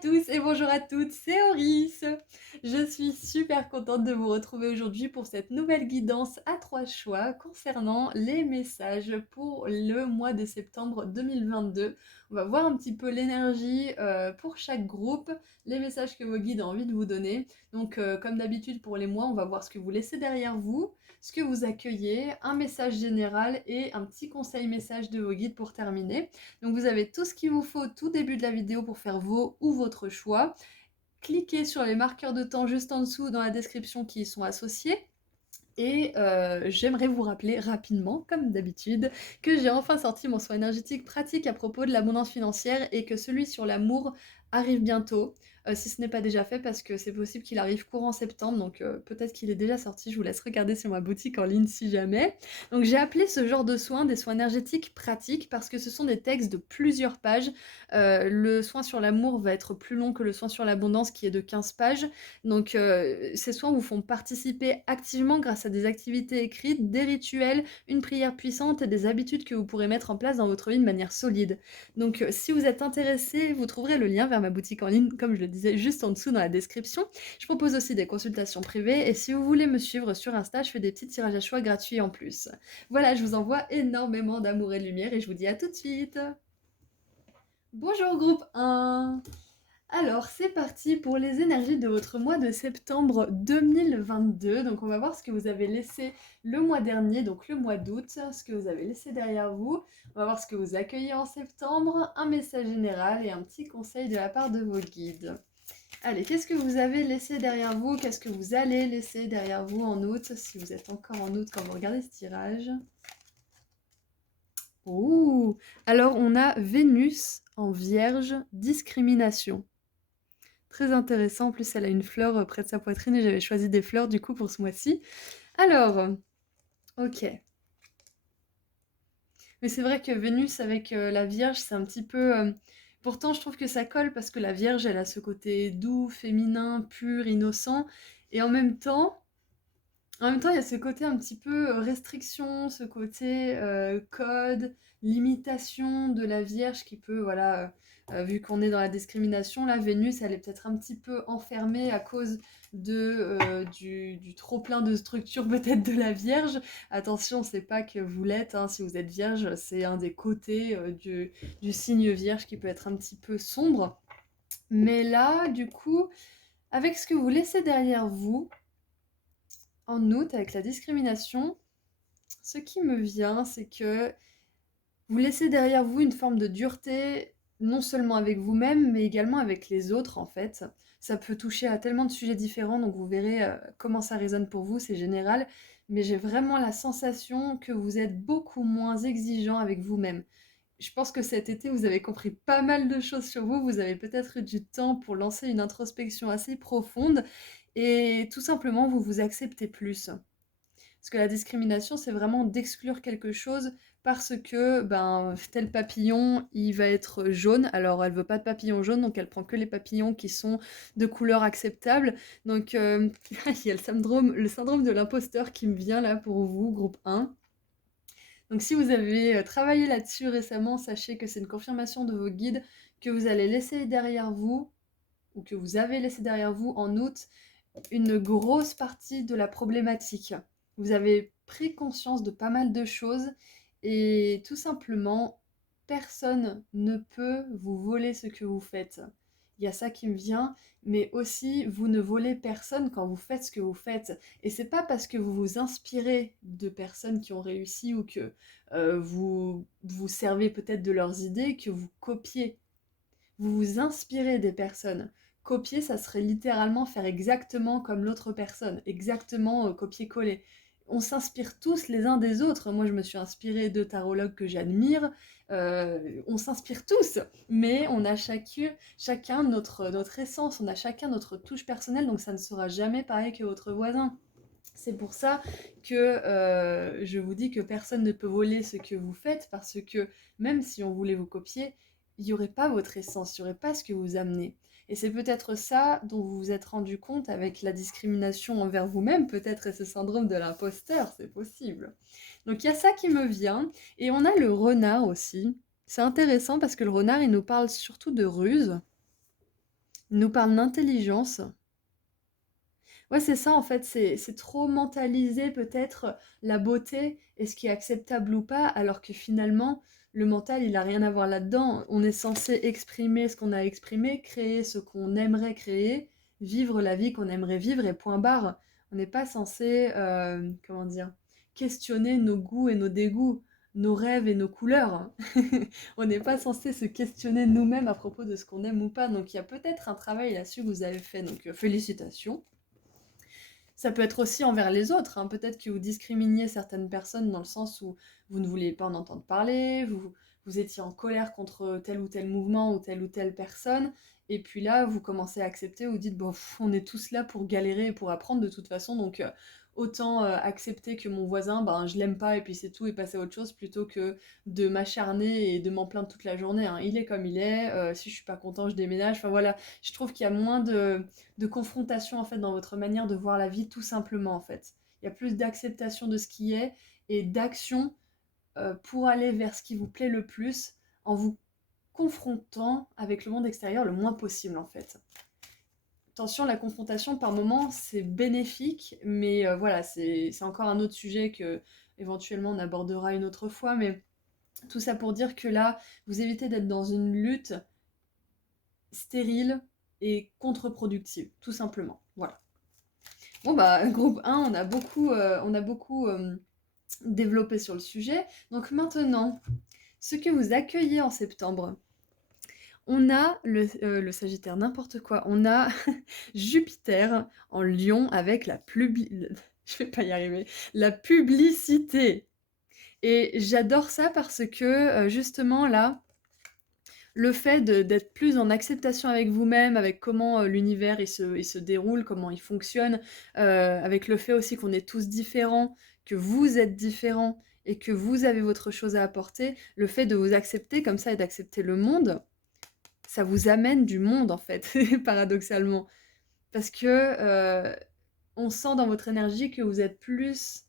tous et bonjour à toutes, c'est Auris. Je suis super contente de vous retrouver aujourd'hui pour cette nouvelle guidance à 3 choix concernant les messages pour le mois de septembre 2022. On va voir un petit peu l'énergie pour chaque groupe, les messages que vos guides ont envie de vous donner. Donc comme d'habitude pour les mois, on va voir ce que vous laissez derrière vous, ce que vous accueillez, un message général et un petit conseil message de vos guides pour terminer. Donc vous avez tout ce qu'il vous faut au tout début de la vidéo pour faire vos ou votre choix. Cliquez sur les marqueurs de temps juste en dessous dans la description qui y sont associés. Et j'aimerais vous rappeler rapidement, comme d'habitude, que j'ai enfin sorti mon soin énergétique pratique à propos de l'abondance financière et que celui sur l'amour arrive bientôt, si ce n'est pas déjà fait, parce que c'est possible qu'il arrive courant septembre, donc peut-être qu'il est déjà sorti, je vous laisse regarder sur ma boutique en ligne si jamais. Donc j'ai appelé ce genre de soins des soins énergétiques pratiques, parce que ce sont des textes de plusieurs pages. Le soin sur l'amour va être plus long que le soin sur l'abondance qui est de 15 pages, donc ces soins vous font participer activement grâce à des activités écrites, des rituels, une prière puissante et des habitudes que vous pourrez mettre en place dans votre vie de manière solide. Donc si vous êtes intéressé, vous trouverez le lien vers ma boutique en ligne, comme je le disais, juste en dessous dans la description. Je propose aussi des consultations privées et si vous voulez me suivre sur Insta, je fais des petits tirages à choix gratuits en plus. Voilà, je vous envoie énormément d'amour et de lumière et je vous dis à tout de suite. Bonjour groupe 1. Alors, c'est parti pour les énergies de votre mois de septembre 2022. Donc, on va voir ce que vous avez laissé le mois dernier, donc le mois d'août, ce que vous avez laissé derrière vous. On va voir ce que vous accueillez en septembre, un message général et un petit conseil de la part de vos guides. Allez, qu'est-ce que vous avez laissé derrière vous? Qu'est-ce que vous allez laisser derrière vous en août, si vous êtes encore en août quand vous regardez ce tirage? Ouh! Alors, on a Vénus en Vierge, discrimination. Très intéressant, en plus elle a une fleur près de sa poitrine et j'avais choisi des fleurs du coup pour ce mois-ci. Alors, ok. Mais c'est vrai que Vénus avec la Vierge, c'est un petit peu... Pourtant, je trouve que ça colle parce que la Vierge, elle a ce côté doux, féminin, pur, innocent. Et en même temps, il y a ce côté un petit peu restriction, ce côté code, limitation de la Vierge qui peut, voilà, vu qu'on est dans la discrimination, la Vénus, elle est peut-être un petit peu enfermée à cause du trop-plein de structure peut-être de la Vierge. Attention, c'est pas que vous l'êtes, hein, si vous êtes Vierge, c'est un des côtés du signe Vierge qui peut être un petit peu sombre. Mais là, du coup, avec ce que vous laissez derrière vous, en août, avec la discrimination, ce qui me vient, c'est que vous laissez derrière vous une forme de dureté, non seulement avec vous-même, mais également avec les autres, en fait. Ça peut toucher à tellement de sujets différents, donc vous verrez comment ça résonne pour vous, c'est général. Mais j'ai vraiment la sensation que vous êtes beaucoup moins exigeant avec vous-même. Je pense que cet été, vous avez compris pas mal de choses sur vous. Vous avez peut-être eu du temps pour lancer une introspection assez profonde et tout simplement, vous vous acceptez plus. Parce que la discrimination, c'est vraiment d'exclure quelque chose parce que ben, tel papillon, il va être jaune. Alors, elle veut pas de papillon jaune, donc elle prend que les papillons qui sont de couleur acceptable. Donc, il y a le syndrome de l'imposteur qui me vient là pour vous, groupe 1. Donc, si vous avez travaillé là-dessus récemment, sachez que c'est une confirmation de vos guides que vous allez laisser derrière vous, ou que vous avez laissé derrière vous en août, une grosse partie de la problématique. Vous avez pris conscience de pas mal de choses et tout simplement, personne ne peut vous voler ce que vous faites. Il y a ça qui me vient, mais aussi vous ne volez personne quand vous faites ce que vous faites. Et c'est pas parce que vous vous inspirez de personnes qui ont réussi ou que vous vous servez peut-être de leurs idées que vous copiez. Vous vous inspirez des personnes. Copier, ça serait littéralement faire exactement comme l'autre personne, exactement copier-coller. On s'inspire tous les uns des autres. Moi, je me suis inspirée de tarologues que j'admire. On s'inspire tous, mais on a chacun notre essence, on a chacun notre touche personnelle, donc ça ne sera jamais pareil que votre voisin. C'est pour ça que je vous dis que personne ne peut voler ce que vous faites, parce que même si on voulait vous copier, il n'y aurait pas votre essence, il n'y aurait pas ce que vous amenez. Et c'est peut-être ça dont vous vous êtes rendu compte avec la discrimination envers vous-même, peut-être, et ce syndrome de l'imposteur, c'est possible. Donc il y a ça qui me vient, et on a le renard aussi. C'est intéressant parce que le renard, il nous parle surtout de ruse. Il nous parle d'intelligence. Ouais, c'est ça en fait, c'est trop mentaliser peut-être la beauté et ce qui est acceptable ou pas, alors que finalement, le mental, il a rien à voir là-dedans. On est censé exprimer ce qu'on a exprimé, créer ce qu'on aimerait créer, vivre la vie qu'on aimerait vivre et point barre. On n'est pas censé, comment dire, questionner nos goûts et nos dégoûts, nos rêves et nos couleurs. On n'est pas censé se questionner nous-mêmes à propos de ce qu'on aime ou pas. Donc il y a peut-être un travail là-dessus que vous avez fait, donc félicitations. Ça peut être aussi envers les autres, hein. Peut-être que vous discriminiez certaines personnes dans le sens où vous ne vouliez pas en entendre parler, vous étiez en colère contre tel ou tel mouvement ou telle personne, et puis là, vous commencez à accepter, vous dites, bon, on est tous là pour galérer et pour apprendre de toute façon, donc autant accepter que mon voisin, ben, je l'aime pas et puis c'est tout, et passer à autre chose, plutôt que de m'acharner et de m'en plaindre toute la journée, hein. Il est comme il est, si je suis pas content, je déménage, enfin voilà, je trouve qu'il y a moins de confrontation en fait dans votre manière de voir la vie tout simplement en fait. Il y a plus d'acceptation de ce qui est et d'action pour aller vers ce qui vous plaît le plus en vous confrontant avec le monde extérieur le moins possible en fait. Attention, la confrontation par moment c'est bénéfique, mais voilà, c'est encore un autre sujet que éventuellement on abordera une autre fois, mais tout ça pour dire que là, vous évitez d'être dans une lutte stérile et contre-productive, tout simplement. Voilà. Bon bah groupe 1, on a beaucoup développé sur le sujet. Donc maintenant, ce que vous accueillez en septembre, on a le Sagittaire, n'importe quoi. On a Jupiter en Lion avec je vais pas y arriver. La publicité. Et j'adore ça parce que justement là, le fait d'être plus en acceptation avec vous-même, avec comment l'univers il se déroule, comment il fonctionne, avec le fait aussi qu'on est tous différents, que vous êtes différents et que vous avez votre chose à apporter, le fait de vous accepter comme ça et d'accepter le monde, ça vous amène du monde en fait, paradoxalement. Parce que on sent dans votre énergie que vous êtes plus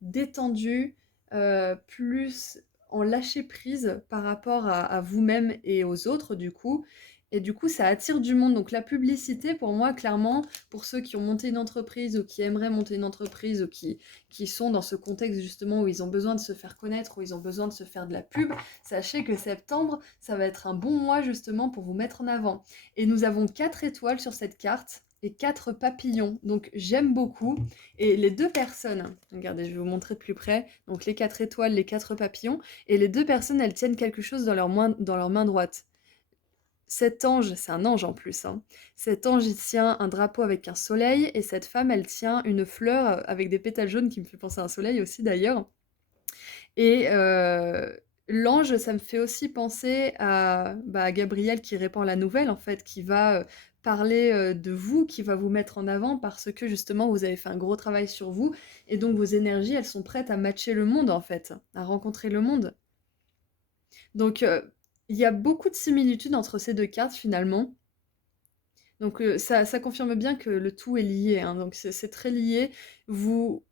détendu, plus en lâcher prise par rapport à vous-même et aux autres du coup. Et du coup, ça attire du monde. Donc la publicité, pour moi, clairement, pour ceux qui ont monté une entreprise ou qui aimeraient monter une entreprise ou qui sont dans ce contexte justement où ils ont besoin de se faire connaître, où ils ont besoin de se faire de la pub, sachez que septembre, ça va être un bon mois justement pour vous mettre en avant. Et nous avons 4 étoiles sur cette carte et 4 papillons. Donc j'aime beaucoup. Et les deux personnes, regardez, je vais vous montrer de plus près, donc les 4 étoiles, les 4 papillons, et les deux personnes, elles tiennent quelque chose dans leur main droite. Cet ange, c'est un ange en plus, hein. Cet ange, il tient un drapeau avec un soleil, et cette femme, elle tient une fleur avec des pétales jaunes qui me fait penser à un soleil aussi d'ailleurs. Et l'ange, ça me fait aussi penser à Gabriel qui répand la nouvelle, en fait, qui va parler de vous, qui va vous mettre en avant parce que justement vous avez fait un gros travail sur vous et donc vos énergies, elles sont prêtes à matcher le monde, en fait, à rencontrer le monde. Donc il y a beaucoup de similitudes entre ces deux cartes finalement. Donc ça confirme bien que le tout est lié, hein, donc c'est très lié. Vous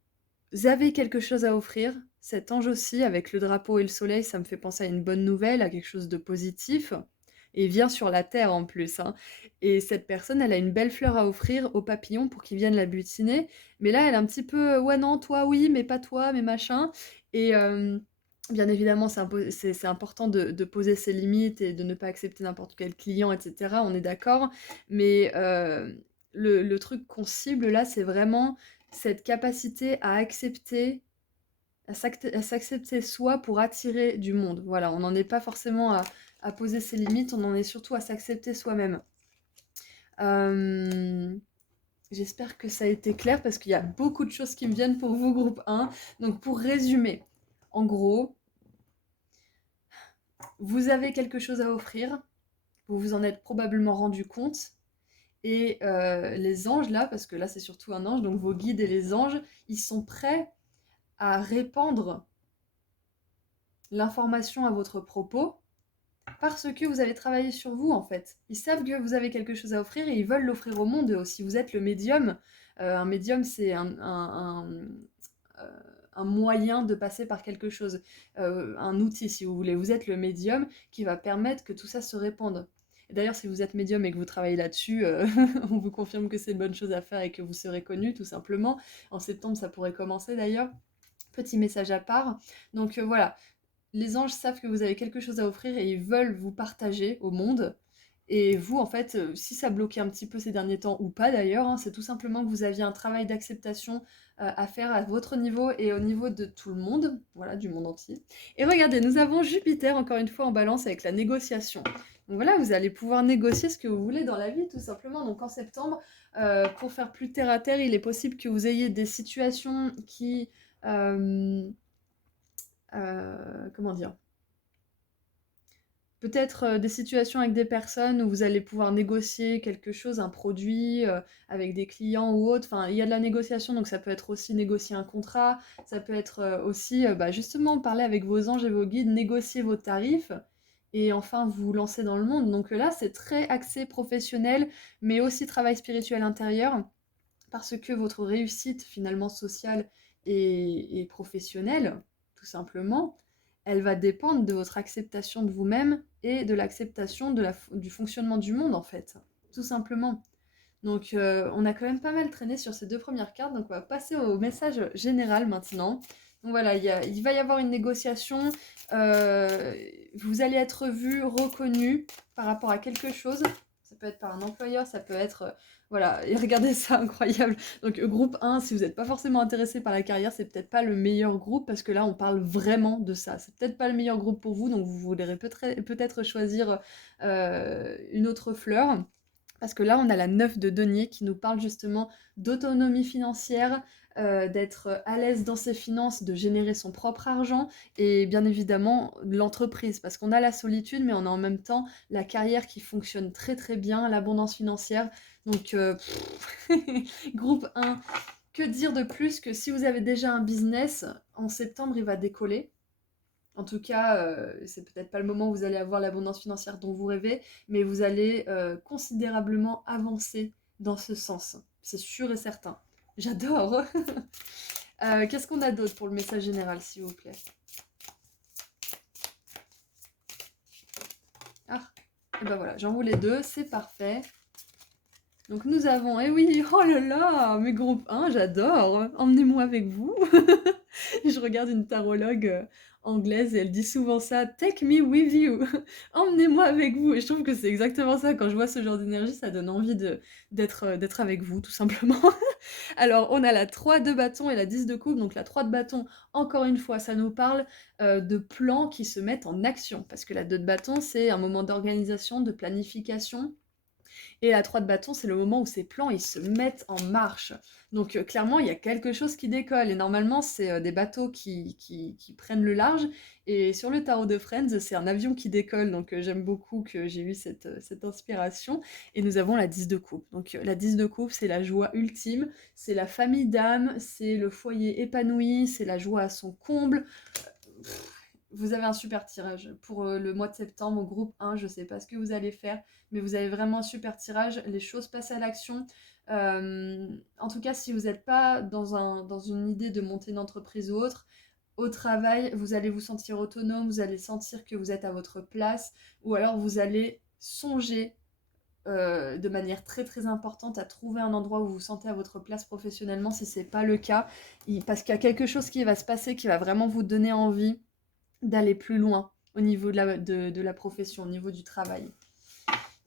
avez quelque chose à offrir. Cet ange aussi, avec le drapeau et le soleil, ça me fait penser à une bonne nouvelle, à quelque chose de positif. Et il vient sur la terre en plus, hein. Et cette personne, elle a une belle fleur à offrir aux papillons pour qu'ils viennent la butiner. Mais là, elle est un petit peu, ouais, non, toi, oui, mais pas toi, mais machin. Et bien évidemment, c'est important de poser ses limites et de ne pas accepter n'importe quel client, etc. On est d'accord. Mais le truc qu'on cible là, c'est vraiment cette capacité à accepter, à s'accepter soi pour attirer du monde. Voilà, on n'en est pas forcément à poser ses limites, on en est surtout à s'accepter soi-même. Euh, J'espère que ça a été clair parce qu'il y a beaucoup de choses qui me viennent pour vous, groupe 1. Donc pour résumer, en gros, vous avez quelque chose à offrir, vous vous en êtes probablement rendu compte, et les anges là, parce que là c'est surtout un ange, donc vos guides et les anges, ils sont prêts à répandre l'information à votre propos parce que vous avez travaillé sur vous en fait. Ils savent que vous avez quelque chose à offrir et ils veulent l'offrir au monde eux aussi. Vous êtes le médium. Un médium, c'est un moyen de passer par quelque chose, un outil si vous voulez. Vous êtes le médium qui va permettre que tout ça se répande. Et d'ailleurs, si vous êtes médium et que vous travaillez là-dessus, on vous confirme que c'est une bonne chose à faire et que vous serez connu, tout simplement. En septembre, ça pourrait commencer d'ailleurs. Petit message à part. Donc voilà, les anges savent que vous avez quelque chose à offrir et ils veulent vous partager au monde. Et vous, en fait, si ça bloquait un petit peu ces derniers temps, ou pas d'ailleurs, hein, c'est tout simplement que vous aviez un travail d'acceptation à faire à votre niveau et au niveau de tout le monde, voilà, du monde entier. Et regardez, nous avons Jupiter, encore une fois, en balance avec la négociation. Donc voilà, vous allez pouvoir négocier ce que vous voulez dans la vie, tout simplement. Donc en septembre, pour faire plus terre à terre, il est possible que vous ayez des situations qui... comment dire, peut-être des situations avec des personnes où vous allez pouvoir négocier quelque chose, un produit avec des clients ou autre. Enfin, il y a de la négociation, donc ça peut être aussi négocier un contrat, ça peut être aussi bah, justement parler avec vos anges et vos guides, négocier vos tarifs et enfin vous lancer dans le monde. Donc là, c'est très axé professionnel, mais aussi travail spirituel intérieur, parce que votre réussite finalement sociale et professionnelle, tout simplement, elle va dépendre de votre acceptation de vous-même et de l'acceptation du fonctionnement du monde en fait, tout simplement. Donc on a quand même pas mal traîné sur ces deux premières cartes, donc on va passer au message général maintenant. Donc voilà, il va y avoir une négociation, vous allez être vu, reconnu par rapport à quelque chose, ça peut être par un employeur, ça peut être... voilà, et regardez ça, incroyable. Donc groupe 1, si vous n'êtes pas forcément intéressé par la carrière, c'est peut-être pas le meilleur groupe, parce que là on parle vraiment de ça. C'est peut-être pas le meilleur groupe pour vous, donc vous voudrez peut-être choisir une autre fleur. Parce que là, on a la 9 de denier qui nous parle justement d'autonomie financière, d'être à l'aise dans ses finances, de générer son propre argent et bien évidemment l'entreprise. Parce qu'on a la solitude, mais on a en même temps la carrière qui fonctionne très très bien, l'abondance financière. Donc, groupe 1, que dire de plus que si vous avez déjà un business, en septembre, il va décoller. En tout cas, c'est peut-être pas le moment où vous allez avoir l'abondance financière dont vous rêvez, mais vous allez considérablement avancer dans ce sens. C'est sûr et certain. J'adore. Qu'est-ce qu'on a d'autre pour le message général, s'il vous plaît? Ah, et ben voilà, j'en voulais deux, c'est parfait. Donc nous avons, eh oui, oh là là, mes groupes 1, j'adore, emmenez-moi avec vous. Je regarde une tarologue anglaise et elle dit souvent ça, take me with you, emmenez-moi avec vous. Et je trouve que c'est exactement ça, quand je vois ce genre d'énergie, ça donne envie d'être avec vous, tout simplement. Alors, on a la 3 de bâton et la 10 de coupe. Donc la 3 de bâton, encore une fois, ça nous parle de plans qui se mettent en action. Parce que la 2 de bâton, c'est un moment d'organisation, de planification. Et la 3 de bâton, c'est le moment où ces plans, ils se mettent en marche. Donc clairement, il y a quelque chose qui décolle. Et normalement, c'est des bateaux qui prennent le large. Et sur le tarot de Friends, c'est un avion qui décolle. Donc j'aime beaucoup que j'ai eu cette inspiration. Et nous avons la 10 de coupe. Donc la 10 de coupe, c'est la joie ultime. C'est la famille d'âme. C'est le foyer épanoui. C'est la joie à son comble. Vous avez un super tirage pour le mois de septembre au groupe 1, je sais pas ce que vous allez faire, mais vous avez vraiment un super tirage, les choses passent à l'action. En tout cas, si vous n'êtes pas dans une idée de monter une entreprise ou autre, au travail, vous allez vous sentir autonome, vous allez sentir que vous êtes à votre place, ou alors vous allez songer de manière très très importante à trouver un endroit où vous vous sentez à votre place professionnellement si c'est pas le cas, parce qu'il y a quelque chose qui va se passer qui va vraiment vous donner envie d'aller plus loin au niveau de la profession, au niveau du travail.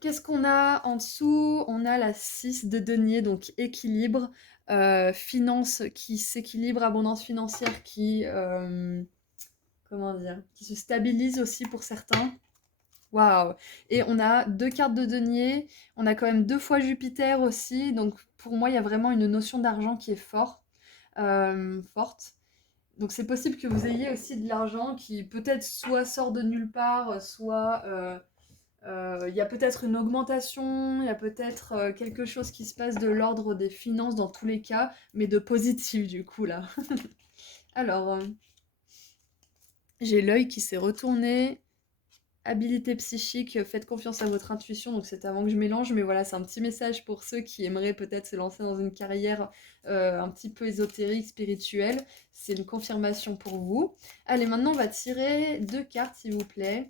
Qu'est-ce qu'on a en dessous? On a la 6 de denier, donc équilibre, finance qui s'équilibre, abondance financière comment dire, qui se stabilise aussi pour certains. Waouh! Et on a deux cartes de denier, on a quand même 2 fois Jupiter aussi, donc pour moi, il y a vraiment une notion d'argent qui est forte. Donc c'est possible que vous ayez aussi de l'argent qui peut-être soit sort de nulle part, soit il y a peut-être une augmentation, il y a peut-être quelque chose qui se passe de l'ordre des finances dans tous les cas, mais de positif du coup là. Alors, j'ai l'œil qui s'est retourné. Habilité psychique, faites confiance à votre intuition, donc c'est avant que je mélange, mais voilà, c'est un petit message pour ceux qui aimeraient peut-être se lancer dans une carrière un petit peu ésotérique, spirituelle. C'est une confirmation pour vous. Allez, maintenant on va tirer 2 cartes, s'il vous plaît,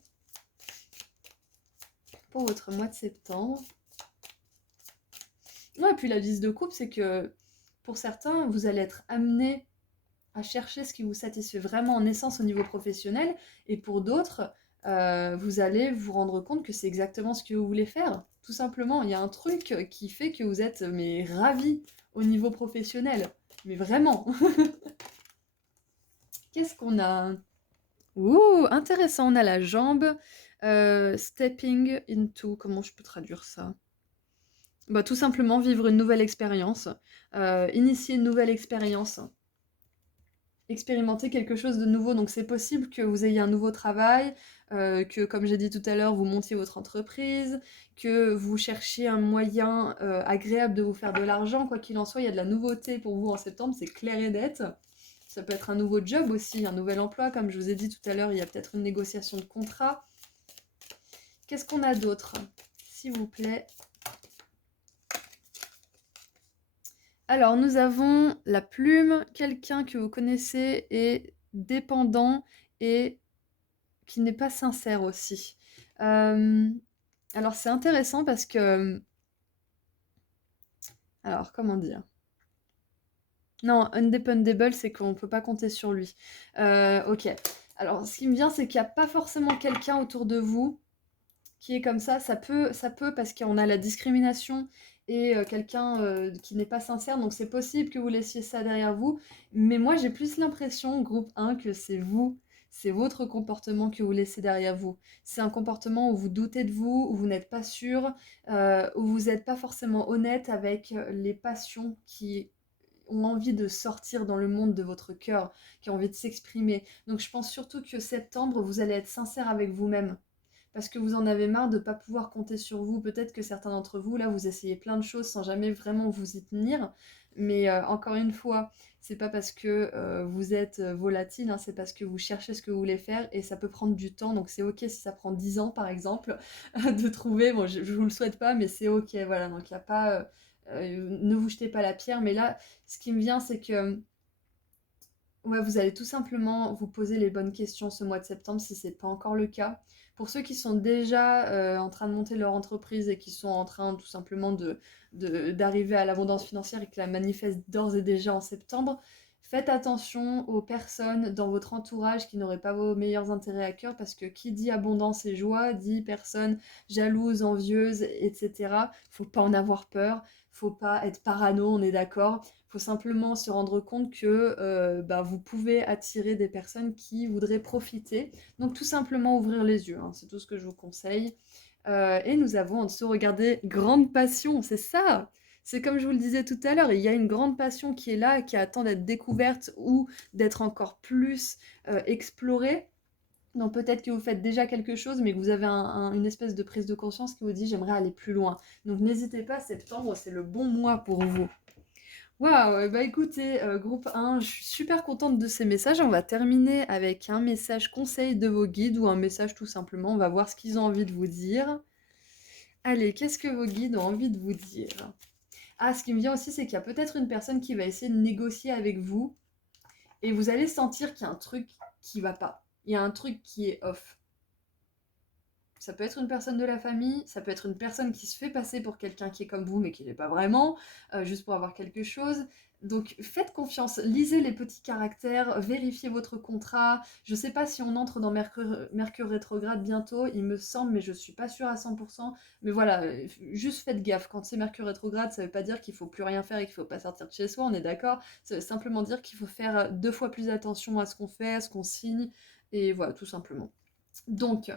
pour votre mois de septembre. Ouais, et puis la liste de couple, c'est que pour certains, vous allez être amenés à chercher ce qui vous satisfait vraiment en essence au niveau professionnel, et pour d'autres, vous allez vous rendre compte que c'est exactement ce que vous voulez faire. Tout simplement, il y a un truc qui fait que vous êtes mais ravis au niveau professionnel. Mais vraiment. Qu'est-ce qu'on a? Ouh, intéressant, on a la jambe. Stepping into, comment je peux traduire ça? Bah, tout simplement vivre une nouvelle expérience, initier une nouvelle expérience, expérimenter quelque chose de nouveau. Donc c'est possible que vous ayez un nouveau travail, que comme j'ai dit tout à l'heure, vous montiez votre entreprise, que vous cherchiez un moyen agréable de vous faire de l'argent. Quoi qu'il en soit, il y a de la nouveauté pour vous en septembre, c'est clair et net. Ça peut être un nouveau job aussi, un nouvel emploi. Comme je vous ai dit tout à l'heure, il y a peut-être une négociation de contrat. Qu'est-ce qu'on a d'autre, s'il vous plaît? Alors, nous avons la plume, quelqu'un que vous connaissez est dépendant et qui n'est pas sincère aussi. Alors, c'est intéressant parce que... Alors, comment dire? Non, undependable, c'est qu'on ne peut pas compter sur lui. Ok. Alors, ce qui me vient, c'est qu'il n'y a pas forcément quelqu'un autour de vous qui est comme ça peut parce qu'on a la discrimination et quelqu'un qui n'est pas sincère, donc c'est possible que vous laissiez ça derrière vous, mais moi j'ai plus l'impression, groupe 1, que c'est vous, c'est votre comportement que vous laissez derrière vous. C'est un comportement où vous doutez de vous, où vous n'êtes pas sûr, où vous n'êtes pas forcément honnête avec les passions qui ont envie de sortir dans le monde de votre cœur, qui ont envie de s'exprimer. Donc je pense surtout que septembre, vous allez être sincère avec vous-même parce que vous en avez marre de ne pas pouvoir compter sur vous. Peut-être que certains d'entre vous, là, vous essayez plein de choses sans jamais vraiment vous y tenir. Mais encore une fois, c'est pas parce que vous êtes volatile, hein, c'est parce que vous cherchez ce que vous voulez faire et ça peut prendre du temps. Donc c'est ok si ça prend 10 ans, par exemple, de trouver. Bon, je vous le souhaite pas, mais c'est ok. Voilà, donc il n'y a pas. Ne vous jetez pas la pierre. Mais là, ce qui me vient, c'est que ouais, vous allez tout simplement vous poser les bonnes questions ce mois de septembre si ce n'est pas encore le cas. Pour ceux qui sont déjà en train de monter leur entreprise et qui sont en train tout simplement d'arriver à l'abondance financière et qui la manifestent d'ores et déjà en septembre, faites attention aux personnes dans votre entourage qui n'auraient pas vos meilleurs intérêts à cœur parce que qui dit abondance et joie dit personnes jalouses, envieuses, etc. Faut pas en avoir peur, faut pas être parano, on est d'accord. Faut simplement se rendre compte que bah, vous pouvez attirer des personnes qui voudraient profiter. Donc tout simplement ouvrir les yeux, hein, c'est tout ce que je vous conseille. Et nous avons en dessous, regardez, grande passion, c'est ça. C'est comme je vous le disais tout à l'heure, il y a une grande passion qui est là, qui attend d'être découverte ou d'être encore plus explorée. Donc peut-être que vous faites déjà quelque chose, mais que vous avez une espèce de prise de conscience qui vous dit j'aimerais aller plus loin. Donc n'hésitez pas, septembre, c'est le bon mois pour vous. Waouh, bah écoutez, groupe 1, je suis super contente de ces messages. On va terminer avec un message conseil de vos guides ou un message tout simplement. On va voir ce qu'ils ont envie de vous dire. Allez, qu'est-ce que vos guides ont envie de vous dire? Ah, ce qui me vient aussi, c'est qu'il y a peut-être une personne qui va essayer de négocier avec vous et vous allez sentir qu'il y a un truc qui va pas. Il y a un truc qui est off. Ça peut être une personne de la famille, ça peut être une personne qui se fait passer pour quelqu'un qui est comme vous mais qui n'est pas vraiment, juste pour avoir quelque chose. Donc faites confiance, lisez les petits caractères, vérifiez votre contrat. Je sais pas si on entre dans Mercure rétrograde bientôt, il me semble, mais je suis pas sûre à 100%. Mais voilà, juste faites gaffe, quand c'est Mercure rétrograde, ça veut pas dire qu'il faut plus rien faire et qu'il faut pas sortir de chez soi, on est d'accord. Ça veut simplement dire qu'il faut faire 2 fois plus attention à ce qu'on fait, à ce qu'on signe, et voilà, tout simplement. Donc,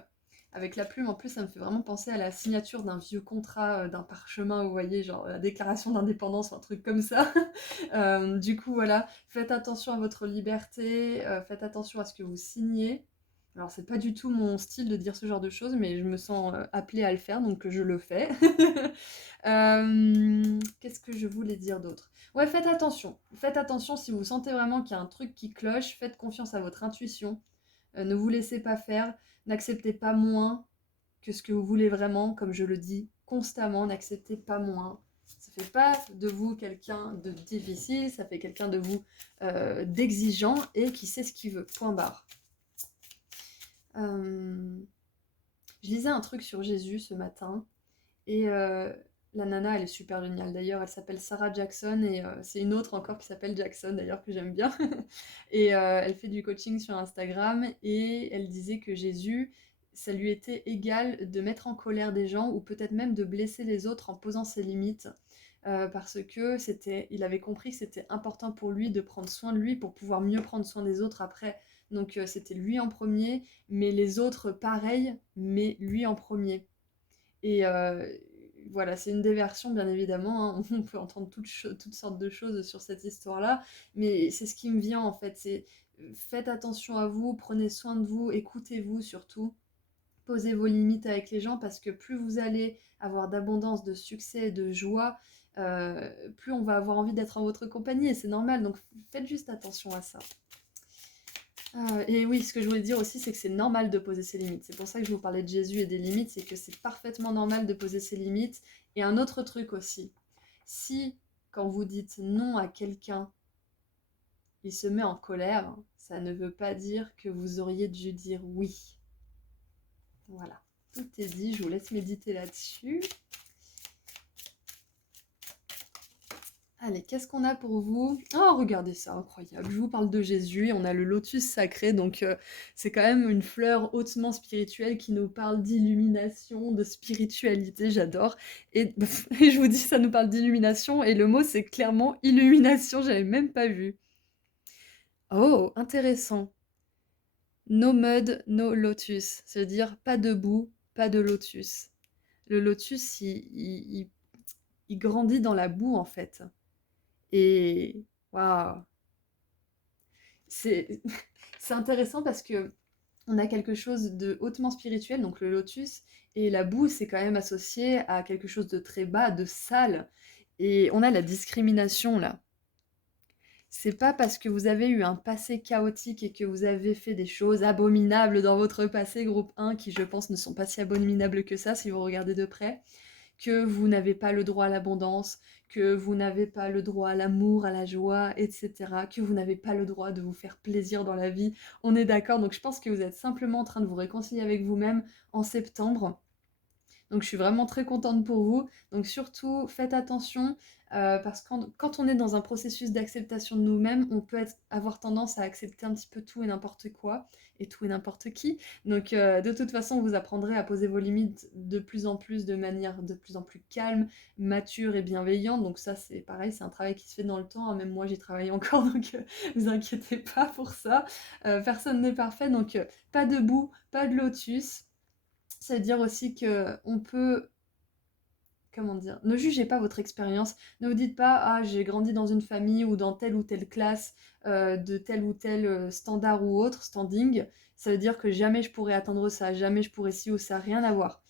avec la plume, en plus, ça me fait vraiment penser à la signature d'un vieux contrat, d'un parchemin, vous voyez, genre la déclaration d'indépendance ou un truc comme ça. Du coup, voilà, faites attention à votre liberté, faites attention à ce que vous signez. Alors, c'est pas du tout mon style de dire ce genre de choses, mais je me sens appelée à le faire, donc je le fais. Qu'est-ce que je voulais dire d'autre? Ouais, faites attention. Faites attention si vous sentez vraiment qu'il y a un truc qui cloche, faites confiance à votre intuition. Ne vous laissez pas faire, n'acceptez pas moins que ce que vous voulez vraiment, comme je le dis constamment, n'acceptez pas moins. Ça fait pas de vous quelqu'un de difficile, ça fait quelqu'un de vous d'exigeant et qui sait ce qu'il veut. Point barre. Je lisais un truc sur Jésus ce matin et la nana, elle est super géniale d'ailleurs, elle s'appelle Sarah Jackson et c'est une autre encore qui s'appelle Jackson d'ailleurs que j'aime bien. Et elle fait du coaching sur Instagram et elle disait que Jésus, ça lui était égal de mettre en colère des gens ou peut-être même de blesser les autres en posant ses limites. Parce que il avait compris que c'était important pour lui de prendre soin de lui pour pouvoir mieux prendre soin des autres après. Donc c'était lui en premier, mais les autres pareil, mais lui en premier. Et voilà, c'est une des versions, bien évidemment, hein. On peut entendre toutes sortes de choses sur cette histoire-là, mais c'est ce qui me vient en fait. C'est faites attention à vous, prenez soin de vous, écoutez-vous surtout, posez vos limites avec les gens parce que plus vous allez avoir d'abondance, de succès, de joie, plus on va avoir envie d'être en votre compagnie et c'est normal. Donc faites juste attention à ça. Et oui, ce que je voulais dire aussi, c'est que c'est normal de poser ses limites. C'est pour ça que je vous parlais de Jésus et des limites, c'est que c'est parfaitement normal de poser ses limites. Et un autre truc aussi, si quand vous dites non à quelqu'un, il se met en colère, ça ne veut pas dire que vous auriez dû dire oui. Voilà, tout est dit, je vous laisse méditer là-dessus. Allez, qu'est-ce qu'on a pour vous? Oh, regardez ça, incroyable. Je vous parle de Jésus, on a le lotus sacré, donc c'est quand même une fleur hautement spirituelle qui nous parle d'illumination, de spiritualité, j'adore. Et, et je vous dis, ça nous parle d'illumination, et le mot c'est clairement illumination, j'avais même pas vu. Oh, intéressant. No mud, no lotus, ça veut dire pas de boue, pas de lotus. Le lotus, il grandit dans la boue en fait. Et waouh, c'est c'est intéressant parce que on a quelque chose de hautement spirituel, donc le lotus, et la boue, c'est quand même associé à quelque chose de très bas, de sale. Et on a la discrimination là. C'est pas parce que vous avez eu un passé chaotique et que vous avez fait des choses abominables dans votre passé, groupe 1, qui je pense ne sont pas si abominables que ça si vous regardez de près, que vous n'avez pas le droit à l'abondance, que vous n'avez pas le droit à l'amour, à la joie, etc., que vous n'avez pas le droit de vous faire plaisir dans la vie. On est d'accord, donc je pense que vous êtes simplement en train de vous réconcilier avec vous-même en septembre. Donc je suis vraiment très contente pour vous. Donc surtout, faites attention, parce que quand on est dans un processus d'acceptation de nous-mêmes, on peut avoir tendance à accepter un petit peu tout et n'importe quoi, et tout et n'importe qui. Donc de toute façon, vous apprendrez à poser vos limites de plus en plus, de manière de plus en plus calme, mature et bienveillante. Donc ça, c'est pareil, c'est un travail qui se fait dans le temps, hein. Même moi, j'y travaille encore, donc vous inquiétez pas pour ça. Personne n'est parfait, donc pas de boue, pas de lotus. Ça veut dire aussi que on peut, comment dire, ne jugez pas votre expérience. Ne vous dites pas, ah, j'ai grandi dans une famille ou dans telle ou telle classe, de tel ou tel standard ou autre, standing. Ça veut dire que jamais je pourrais atteindre ça, jamais je pourrais ci ou ça, rien à voir.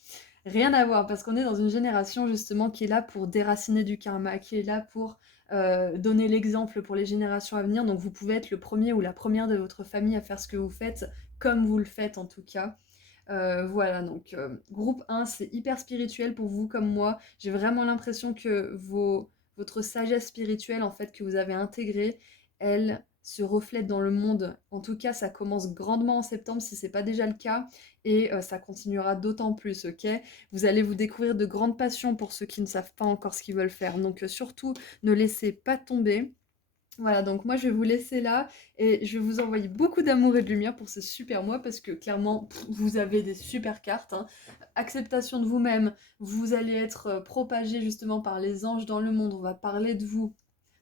Rien à voir, parce qu'on est dans une génération justement qui est là pour déraciner du karma, qui est là pour donner l'exemple pour les générations à venir. Donc vous pouvez être le premier ou la première de votre famille à faire ce que vous faites, comme vous le faites en tout cas. Voilà, donc groupe 1, c'est hyper spirituel pour vous comme moi. J'ai vraiment l'impression que votre sagesse spirituelle, en fait, que vous avez intégrée, elle se reflète dans le monde. En tout cas, ça commence grandement en septembre si c'est pas déjà le cas, et ça continuera d'autant plus, ok? Vous allez vous découvrir de grandes passions pour ceux qui ne savent pas encore ce qu'ils veulent faire. Donc surtout, ne laissez pas tomber. Voilà, donc moi je vais vous laisser là et je vais vous envoyer beaucoup d'amour et de lumière pour ce super mois parce que clairement vous avez des super cartes, hein. Acceptation de vous-même, vous allez être propagé justement par les anges dans le monde, on va parler de vous.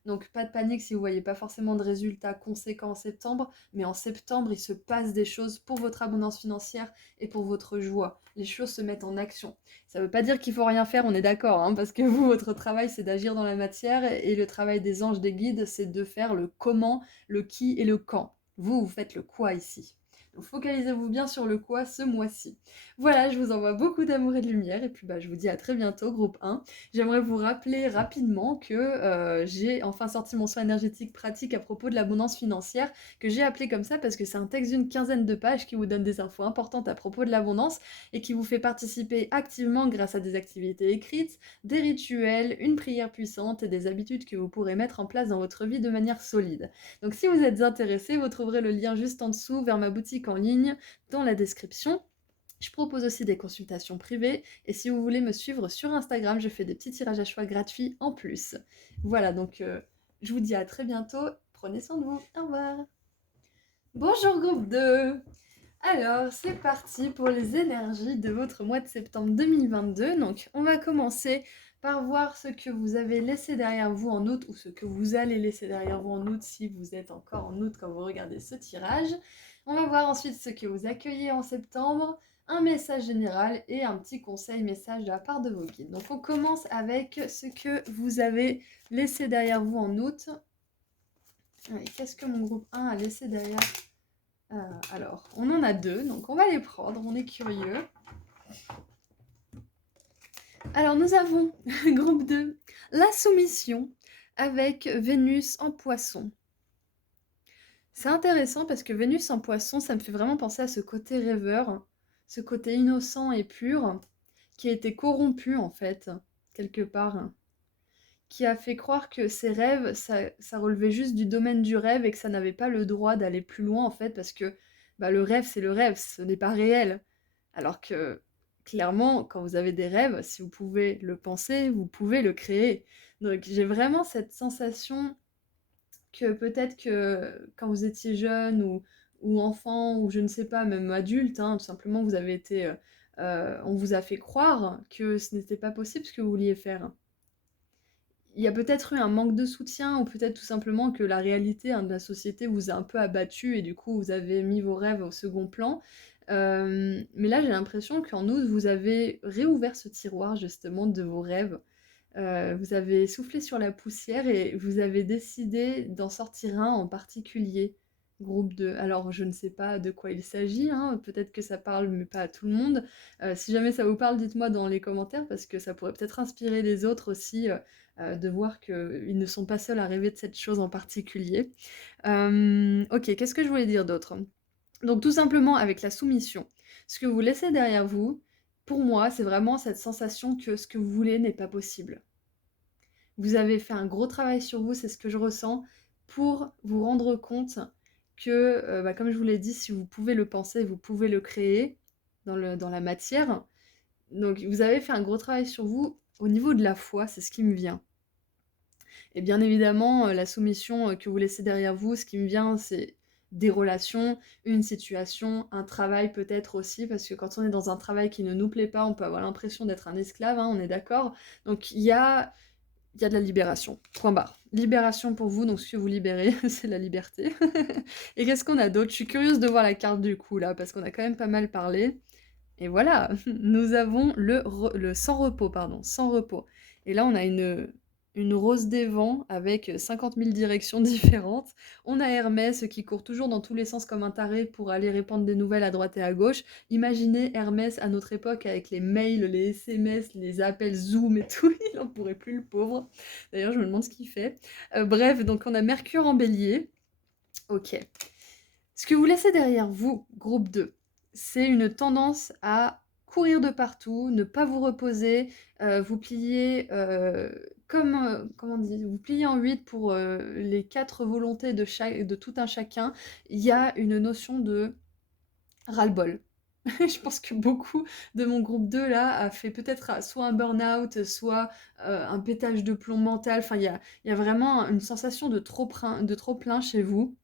Donc pas de panique si vous voyez pas forcément de résultats conséquents en septembre, mais en septembre il se passe des choses pour votre abondance financière et pour votre joie. Les choses se mettent en action. Ça veut pas dire qu'il faut rien faire, on est d'accord, hein, parce que vous, votre travail c'est d'agir dans la matière et le travail des anges, des guides, c'est de faire le comment, le qui et le quand. Vous, vous faites le quoi ici. Donc focalisez-vous bien sur le quoi ce mois-ci. Voilà, je vous envoie beaucoup d'amour et de lumière et puis bah, je vous dis à très bientôt, groupe 1. J'aimerais vous rappeler rapidement que j'ai enfin sorti mon soin énergétique pratique à propos de l'abondance financière, que j'ai appelé comme ça parce que c'est un texte d'une quinzaine de pages qui vous donne des infos importantes à propos de l'abondance et qui vous fait participer activement grâce à des activités écrites, des rituels, une prière puissante et des habitudes que vous pourrez mettre en place dans votre vie de manière solide. Donc si vous êtes intéressé, vous trouverez le lien juste en dessous vers ma boutique en ligne dans la description. Je propose aussi des consultations privées et si vous voulez me suivre sur Instagram, je fais des petits tirages à choix gratuits en plus. Voilà, donc je vous dis à très bientôt. Prenez soin de vous. Au revoir. Bonjour groupe 2. Alors, c'est parti pour les énergies de votre mois de septembre 2022. Donc, on va commencer par voir ce que vous avez laissé derrière vous en août ou ce que vous allez laisser derrière vous en août si vous êtes encore en août quand vous regardez ce tirage. On va voir ensuite ce que vous accueillez en septembre, un message général et un petit conseil message de la part de vos guides. Donc, on commence avec ce que vous avez laissé derrière vous en août. Allez, qu'est-ce que mon groupe 1 a laissé derrière? Alors, on en a 2, donc on va les prendre, on est curieux. Alors, nous avons, groupe 2, la soumission avec Vénus en poisson. C'est intéressant parce que Vénus en poisson, ça me fait vraiment penser à ce côté rêveur, ce côté innocent et pur, qui a été corrompu en fait, quelque part, qui a fait croire que ses rêves, ça relevait juste du domaine du rêve et que ça n'avait pas le droit d'aller plus loin en fait, parce que bah, le rêve, c'est le rêve, ce n'est pas réel. Alors que, clairement, quand vous avez des rêves, si vous pouvez le penser, vous pouvez le créer. Donc j'ai vraiment cette sensation que peut-être que quand vous étiez jeune ou enfant, ou je ne sais pas, même adulte, hein, tout simplement, vous avez été... on vous a fait croire que ce n'était pas possible ce que vous vouliez faire. Il y a peut-être eu un manque de soutien ou peut-être tout simplement que la réalité de la société vous a un peu abattu et du coup vous avez mis vos rêves au second plan. Mais là j'ai l'impression qu'en août vous avez réouvert ce tiroir justement de vos rêves. Vous avez soufflé sur la poussière et vous avez décidé d'en sortir un en particulier. Groupe 2. Alors, je ne sais pas de quoi il s'agit, hein, peut-être que ça parle, mais pas à tout le monde. Si jamais ça vous parle, dites-moi dans les commentaires, parce que ça pourrait peut-être inspirer les autres aussi de voir qu'ils ne sont pas seuls à rêver de cette chose en particulier. Ok, qu'est-ce que je voulais dire d'autre? Donc, tout simplement, avec la soumission, ce que vous laissez derrière vous, pour moi, c'est vraiment cette sensation que ce que vous voulez n'est pas possible. Vous avez fait un gros travail sur vous, c'est ce que je ressens, pour vous rendre compte que, comme je vous l'ai dit, si vous pouvez le penser, vous pouvez le créer dans la matière. Donc vous avez fait un gros travail sur vous au niveau de la foi, c'est ce qui me vient. Et bien évidemment, la soumission que vous laissez derrière vous, ce qui me vient, c'est des relations, une situation, un travail peut-être aussi, parce que quand on est dans un travail qui ne nous plaît pas, on peut avoir l'impression d'être un esclave, hein, on est d'accord. Donc il y a de la libération. Point barre. Libération pour vous, donc ce que vous libérez, c'est la liberté. Et qu'est-ce qu'on a d'autre? Je suis curieuse de voir la carte du coup là, parce qu'on a quand même pas mal parlé. Et voilà, nous avons le sans repos, pardon, sans repos. Et là, on a une rose des vents avec 50 000 directions différentes. On a Hermès qui court toujours dans tous les sens comme un taré pour aller répandre des nouvelles à droite et à gauche. Imaginez Hermès à notre époque avec les mails, les SMS, les appels Zoom et tout. Il n'en pourrait plus, le pauvre. D'ailleurs, je me demande ce qu'il fait. Bref, donc on a Mercure en bélier. Ok. Ce que vous laissez derrière vous, groupe 2, c'est une tendance à courir de partout, ne pas vous reposer, vous plier comme, comment on dit, vous plier en 8 pour les 4 volontés de tout un chacun. Il y a une notion de ras-le-bol. Je pense que beaucoup de mon groupe 2 là a fait peut-être soit un burn-out, soit un pétage de plomb mental. Enfin, il y a vraiment une sensation de trop plein chez vous.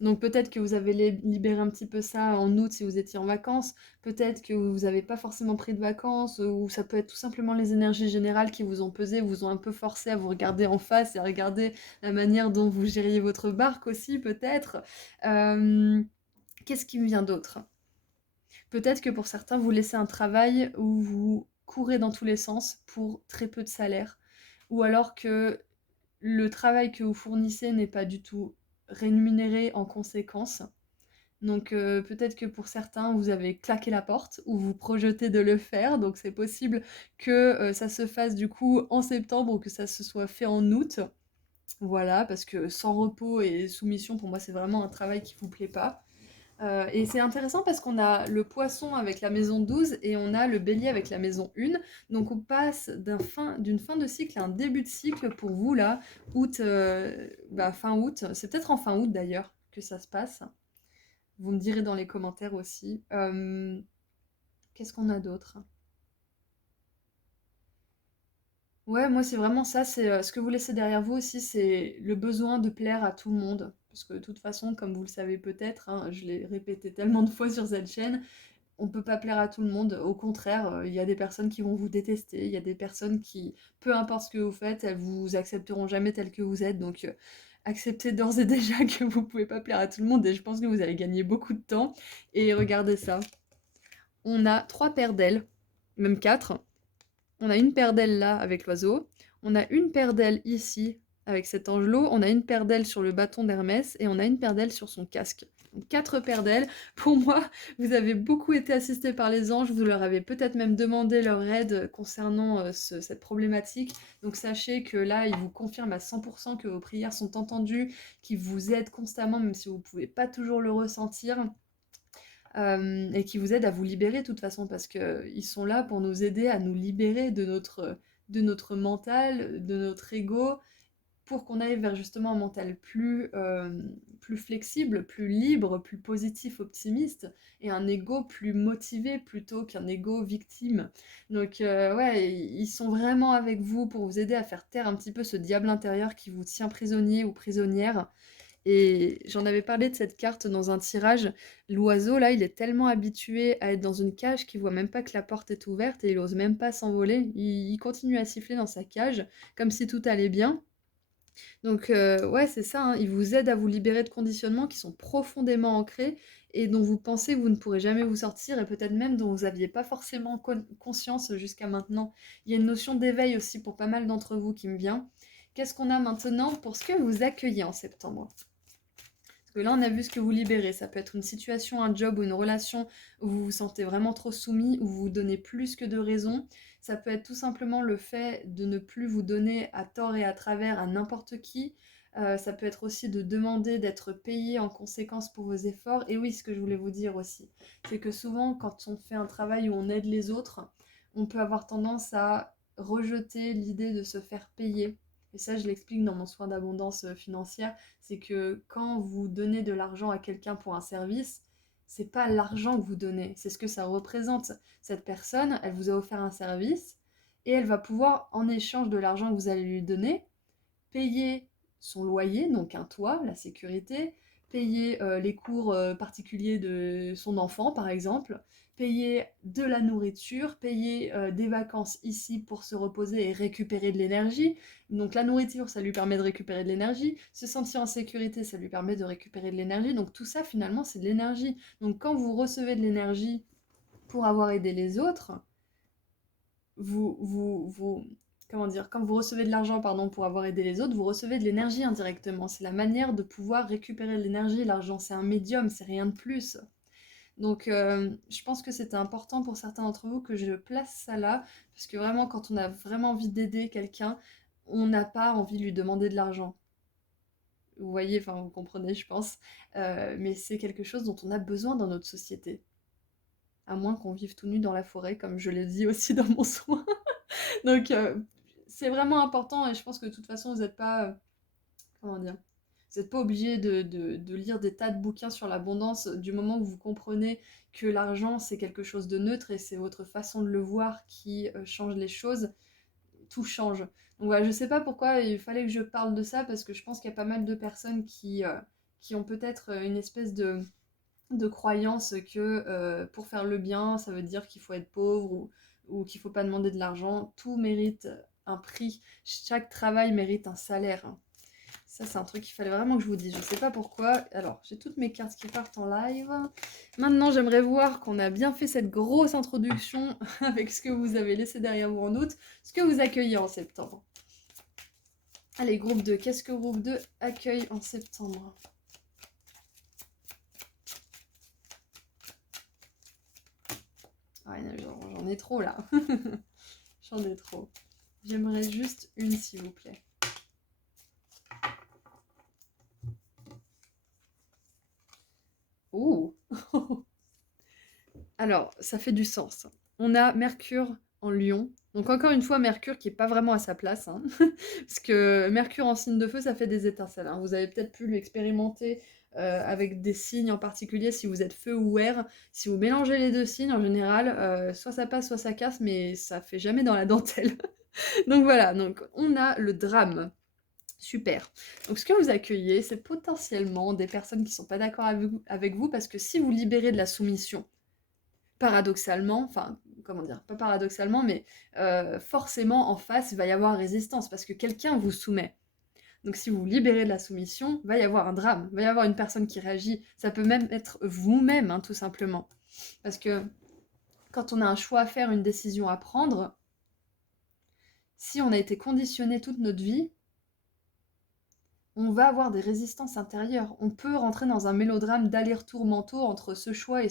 Donc peut-être que vous avez libéré un petit peu ça en août si vous étiez en vacances, peut-être que vous n'avez pas forcément pris de vacances, ou ça peut être tout simplement les énergies générales qui vous ont pesé, vous ont un peu forcé à vous regarder en face et à regarder la manière dont vous gériez votre barque aussi peut-être. Qu'est-ce qui me vient d'autre? Peut-être que pour certains, vous laissez un travail où vous courez dans tous les sens pour très peu de salaire, ou alors que le travail que vous fournissez n'est pas du tout rémunéré en conséquence. Donc peut-être que pour certains, vous avez claqué la porte ou vous projetez de le faire. Donc c'est possible que ça se fasse du coup en septembre ou que ça se soit fait en août. Voilà, parce que sans repos et soumission, pour moi, c'est vraiment un travail qui vous plaît pas. Et c'est intéressant parce qu'on a le poisson avec la maison 12 et on a le bélier avec la maison 1. Donc on passe d'une fin de cycle à un début de cycle pour vous là, août, fin août. C'est peut-être en fin août d'ailleurs que ça se passe. Vous me direz dans les commentaires aussi. Qu'est-ce qu'on a d'autre? Ouais, moi c'est vraiment ça, c'est ce que vous laissez derrière vous aussi, c'est le besoin de plaire à tout le monde. Parce que de toute façon, comme vous le savez peut-être, hein, je l'ai répété tellement de fois sur cette chaîne, on peut pas plaire à tout le monde. Au contraire, il y a des personnes qui vont vous détester, il y a des personnes qui, peu importe ce que vous faites, elles vous accepteront jamais tel que vous êtes. Donc acceptez d'ores et déjà que vous pouvez pas plaire à tout le monde et je pense que vous allez gagner beaucoup de temps. Et regardez ça, on a 3 paires d'ailes, même 4. On a une paire d'ailes là avec l'oiseau, on a une paire d'ailes ici avec cet angelot, on a une paire d'ailes sur le bâton d'Hermès et on a une paire d'ailes sur son casque. Donc 4 paires d'ailes. Pour moi, vous avez beaucoup été assistés par les anges, vous leur avez peut-être même demandé leur aide concernant cette problématique. Donc sachez que là, ils vous confirment à 100% que vos prières sont entendues, qu'ils vous aident constamment, même si vous ne pouvez pas toujours le ressentir. Et qui vous aident à vous libérer de toute façon, parce qu'ils sont là pour nous aider à nous libérer de notre mental, de notre ego, pour qu'on aille vers justement un mental plus flexible, plus libre, plus positif, optimiste, et un ego plus motivé plutôt qu'un ego victime. Donc ouais, ils sont vraiment avec vous pour vous aider à faire taire un petit peu ce diable intérieur qui vous tient prisonnier ou prisonnière. Et j'en avais parlé de cette carte dans un tirage. L'oiseau, là, il est tellement habitué à être dans une cage qu'il voit même pas que la porte est ouverte et il ose même pas s'envoler. Il continue à siffler dans sa cage, comme si tout allait bien. Donc, ouais, c'est ça, hein, il vous aide à vous libérer de conditionnements qui sont profondément ancrés et dont vous pensez que vous ne pourrez jamais vous sortir et peut-être même dont vous n'aviez pas forcément conscience jusqu'à maintenant. Il y a une notion d'éveil aussi pour pas mal d'entre vous qui me vient. Qu'est-ce qu'on a maintenant pour ce que vous accueillez en septembre? Parce que là, on a vu ce que vous libérez. Ça peut être une situation, un job ou une relation où vous vous sentez vraiment trop soumis, où vous vous donnez plus que de raison. Ça peut être tout simplement le fait de ne plus vous donner à tort et à travers à n'importe qui. Ça peut être aussi de demander d'être payé en conséquence pour vos efforts. Et oui, ce que je voulais vous dire aussi, c'est que souvent, quand on fait un travail où on aide les autres, on peut avoir tendance à rejeter l'idée de se faire payer. Et ça, je l'explique dans mon soin d'abondance financière, c'est que quand vous donnez de l'argent à quelqu'un pour un service, c'est pas l'argent que vous donnez, c'est ce que ça représente. Cette personne, elle vous a offert un service et elle va pouvoir, en échange de l'argent que vous allez lui donner, payer son loyer, donc un toit, la sécurité, payer les cours particuliers de son enfant, par exemple, payer de la nourriture, payer des vacances ici pour se reposer et récupérer de l'énergie. Donc la nourriture, ça lui permet de récupérer de l'énergie, se sentir en sécurité, ça lui permet de récupérer de l'énergie. Donc tout ça, finalement, c'est de l'énergie. Donc quand vous recevez de l'énergie pour avoir aidé les autres, vous comment dire, quand vous recevez de l'argent, pardon, pour avoir aidé les autres, vous recevez de l'énergie indirectement. C'est la manière de pouvoir récupérer de l'énergie. L'argent, c'est un médium, c'est rien de plus. Donc, je pense que c'était important pour certains d'entre vous que je place ça là, parce que vraiment, quand on a vraiment envie d'aider quelqu'un, on n'a pas envie de lui demander de l'argent. Vous voyez, enfin, vous comprenez, je pense. Mais c'est quelque chose dont on a besoin dans notre société. À moins qu'on vive tout nu dans la forêt, comme je l'ai dit aussi dans mon soin. Donc, c'est vraiment important et je pense que de toute façon, vous n'êtes pas, comment dire, vous n'êtes pas obligé de lire des tas de bouquins sur l'abondance du moment où vous comprenez que l'argent, c'est quelque chose de neutre et c'est votre façon de le voir qui change les choses, tout change. Donc voilà, je sais pas pourquoi il fallait que je parle de ça parce que je pense qu'il y a pas mal de personnes qui ont peut-être une espèce de croyance que pour faire le bien, ça veut dire qu'il faut être pauvre ou qu'il faut pas demander de l'argent. Tout mérite un prix. Chaque travail mérite un salaire. Ça, c'est un truc qu'il fallait vraiment que je vous dise. Je sais pas pourquoi. Alors, j'ai toutes mes cartes qui partent en live. Maintenant, j'aimerais voir qu'on a bien fait cette grosse introduction avec ce que vous avez laissé derrière vous en août, ce que vous accueillez en septembre. Allez, groupe 2. Qu'est-ce que groupe 2 accueille en septembre? Ouais, j'en ai trop là. J'en ai trop. J'aimerais juste une, s'il vous plaît. Ouh. Alors, ça fait du sens. On a Mercure en Lion. Donc encore une fois, Mercure qui est pas vraiment à sa place, hein. Parce que Mercure en signe de feu, ça fait des étincelles, hein. Vous avez peut-être pu l'expérimenter avec des signes en particulier, si vous êtes feu ou air. Si vous mélangez les deux signes, en général, soit ça passe, soit ça casse, mais ça fait jamais dans la dentelle. Donc voilà, donc on a le drame. Super. Donc ce que vous accueillez, c'est potentiellement des personnes qui sont pas d'accord avec vous, parce que si vous libérez de la soumission, paradoxalement, enfin, comment dire, pas paradoxalement, mais forcément en face, il va y avoir résistance, parce que quelqu'un vous soumet. Donc si vous vous libérez de la soumission, va y avoir un drame, va y avoir une personne qui réagit. Ça peut même être vous-même, hein, tout simplement. Parce que quand on a un choix à faire, une décision à prendre, si on a été conditionné toute notre vie, on va avoir des résistances intérieures. On peut rentrer dans un mélodrame d'aller-retour mentaux entre ce choix et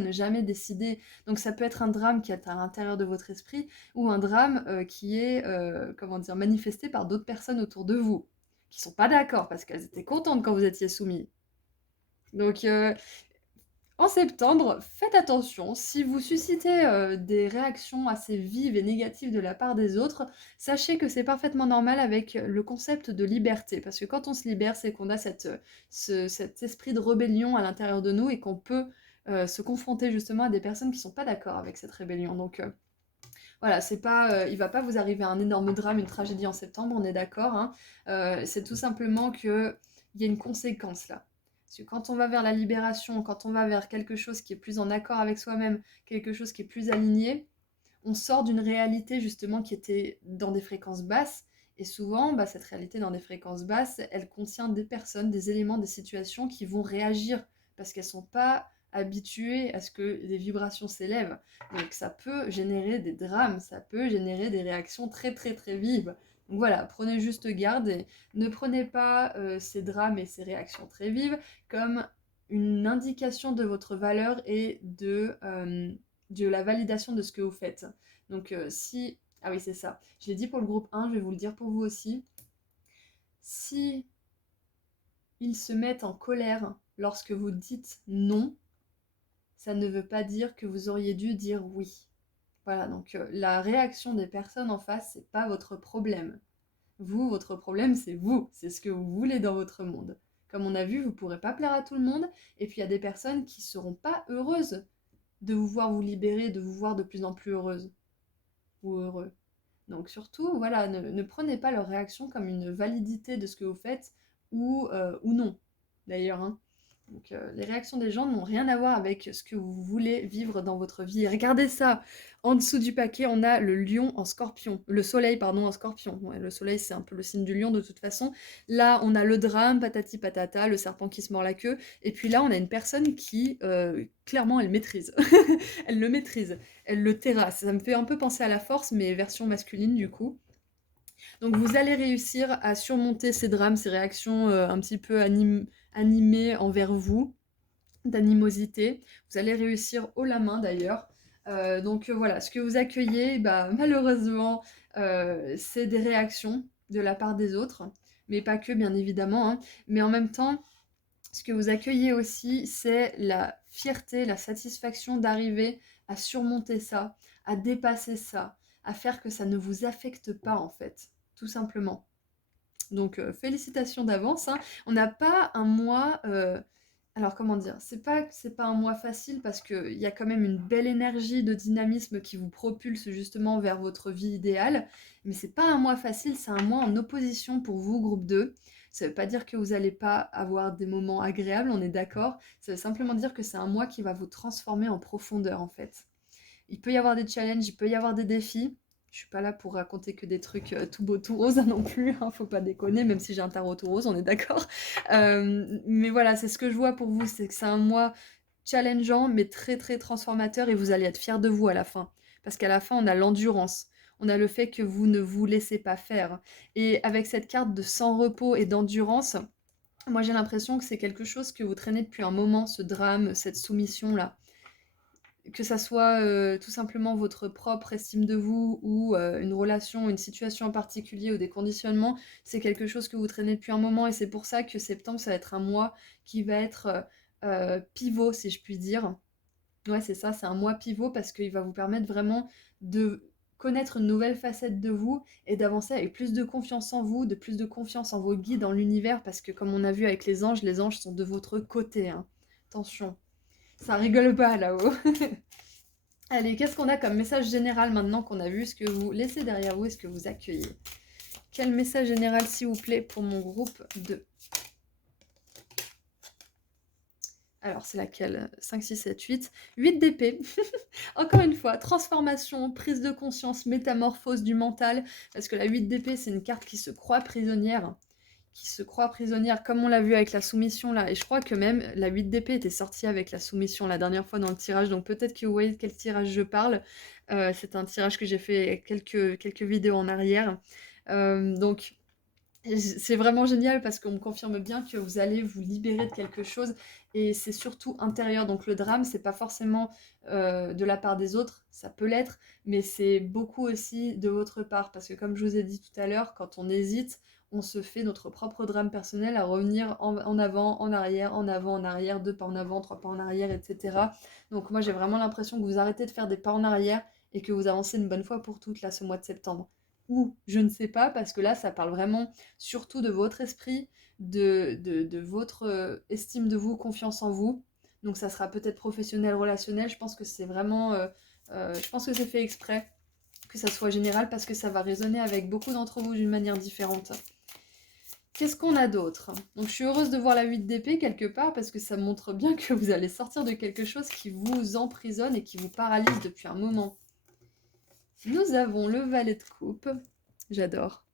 ne jamais décider. Donc ça peut être un drame qui est à l'intérieur de votre esprit ou un drame qui est comment dire, manifesté par d'autres personnes autour de vous qui sont pas d'accord parce qu'elles étaient contentes quand vous étiez soumis. Donc en septembre, faites attention, si vous suscitez des réactions assez vives et négatives de la part des autres, sachez que c'est parfaitement normal avec le concept de liberté. Parce que quand on se libère, c'est qu'on a cet esprit de rébellion à l'intérieur de nous et qu'on peut se confronter justement à des personnes qui ne sont pas d'accord avec cette rébellion. Donc voilà, c'est pas, il va pas vous arriver un énorme drame, une tragédie en septembre, on est d'accord, hein. C'est tout simplement qu'il y a une conséquence là. Parce que quand on va vers la libération, quand on va vers quelque chose qui est plus en accord avec soi-même, quelque chose qui est plus aligné, on sort d'une réalité justement qui était dans des fréquences basses. Et souvent, bah, cette réalité dans des fréquences basses, elle contient des personnes, des éléments, des situations qui vont réagir parce qu'elles sont pas habituées à ce que les vibrations s'élèvent. Donc ça peut générer des drames, ça peut générer des réactions très très très vives. Donc voilà, prenez juste garde et ne prenez pas ces drames et ces réactions très vives comme une indication de votre valeur et de la validation de ce que vous faites. Donc si... Ah oui, c'est ça. Je l'ai dit pour le groupe 1, je vais vous le dire pour vous aussi. Si ils se mettent en colère lorsque vous dites non, ça ne veut pas dire que vous auriez dû dire oui. Voilà, donc la réaction des personnes en face, c'est pas votre problème. Vous, votre problème, c'est vous. C'est ce que vous voulez dans votre monde. Comme on a vu, vous ne pourrez pas plaire à tout le monde. Et puis il y a des personnes qui ne seront pas heureuses de vous voir vous libérer, de vous voir de plus en plus heureuse ou heureux. Donc surtout, voilà, ne prenez pas leur réaction comme une validité de ce que vous faites ou non, d'ailleurs, hein. Donc les réactions des gens n'ont rien à voir avec ce que vous voulez vivre dans votre vie. Et regardez ça, en dessous du paquet, on a le lion en scorpion, le soleil, pardon, en scorpion. Ouais, le soleil, c'est un peu le signe du lion de toute façon. Là, on a le drame, patati patata, le serpent qui se mord la queue. Et puis là, on a une personne qui, clairement, elle maîtrise. Elle le maîtrise, elle le terrasse. Ça me fait un peu penser à la force, mais version masculine du coup. Donc vous allez réussir à surmonter ces drames, ces réactions un petit peu animées envers vous, d'animosité. Vous allez réussir haut la main d'ailleurs. Donc voilà, ce que vous accueillez, bah, malheureusement, c'est des réactions de la part des autres, mais pas que bien évidemment, hein. Mais en même temps, ce que vous accueillez aussi, c'est la fierté, la satisfaction d'arriver à surmonter ça, à dépasser ça, à faire que ça ne vous affecte pas en fait, tout simplement. Donc félicitations d'avance, hein. On n'a pas un mois, alors comment dire, c'est pas un mois facile parce qu'il y a quand même une belle énergie de dynamisme qui vous propulse justement vers votre vie idéale, mais c'est pas un mois facile, c'est un mois en opposition pour vous, groupe 2. Ça veut pas dire que vous n'allez pas avoir des moments agréables, on est d'accord. Ça veut simplement dire que c'est un mois qui va vous transformer en profondeur en fait. Il peut y avoir des challenges, il peut y avoir des défis. Je suis pas là pour raconter que des trucs tout beau, tout rose non plus, hein, faut pas déconner, même si j'ai un tarot tout rose, on est d'accord. Mais voilà, c'est ce que je vois pour vous, c'est que c'est un mois challengeant, mais très très transformateur, et vous allez être fiers de vous à la fin. Parce qu'à la fin, on a l'endurance, on a le fait que vous ne vous laissez pas faire. Et avec cette carte de sans repos et d'endurance, moi j'ai l'impression que c'est quelque chose que vous traînez depuis un moment, ce drame, cette soumission-là, que ça soit tout simplement votre propre estime de vous ou une relation, une situation en particulier ou des conditionnements, c'est quelque chose que vous traînez depuis un moment et c'est pour ça que septembre, ça va être un mois qui va être pivot, si je puis dire. Ouais, c'est ça, c'est un mois pivot parce qu'il va vous permettre vraiment de connaître une nouvelle facette de vous et d'avancer avec plus de confiance en vous, de plus de confiance en vos guides, en l'univers, parce que comme on a vu avec les anges sont de votre côté, hein. Attention, ça rigole pas là-haut. Allez, qu'est-ce qu'on a comme message général maintenant qu'on a vu ce que vous laissez derrière vous et ce que vous accueillez? Quel message général, s'il vous plaît, pour mon groupe 2? Alors, c'est laquelle? 5, 6, 7, 8. 8 d'épée. Encore une fois, transformation, prise de conscience, métamorphose du mental. Parce que la 8 d'épée, c'est une carte qui se croit prisonnière. Qui se croit prisonnière, comme on l'a vu avec la soumission là. Et je crois que même la 8 d'épée était sortie avec la soumission la dernière fois dans le tirage. Donc peut-être que vous voyez de quel tirage je parle. C'est un tirage que j'ai fait quelques vidéos en arrière. Donc c'est vraiment génial parce qu'on me confirme bien que vous allez vous libérer de quelque chose et c'est surtout intérieur. Donc le drame, c'est pas forcément de la part des autres, ça peut l'être, mais c'est beaucoup aussi de votre part parce que comme je vous ai dit tout à l'heure, quand on hésite, on se fait notre propre drame personnel à revenir en avant, en arrière, en avant, en arrière, 2 pas en avant, 3 pas en arrière, etc. Donc moi j'ai vraiment l'impression que vous arrêtez de faire des pas en arrière et que vous avancez une bonne fois pour toutes là ce mois de septembre. Ou je ne sais pas parce que là ça parle vraiment surtout de votre esprit, de votre estime de vous, confiance en vous. Donc ça sera peut-être professionnel, relationnel. Je pense que c'est vraiment, je pense que c'est fait exprès, que ça soit général parce que ça va résonner avec beaucoup d'entre vous d'une manière différente. Qu'est-ce qu'on a d'autre? Donc je suis heureuse de voir la 8 d'épée quelque part parce que ça montre bien que vous allez sortir de quelque chose qui vous emprisonne et qui vous paralyse depuis un moment. Nous avons le valet de coupe. J'adore.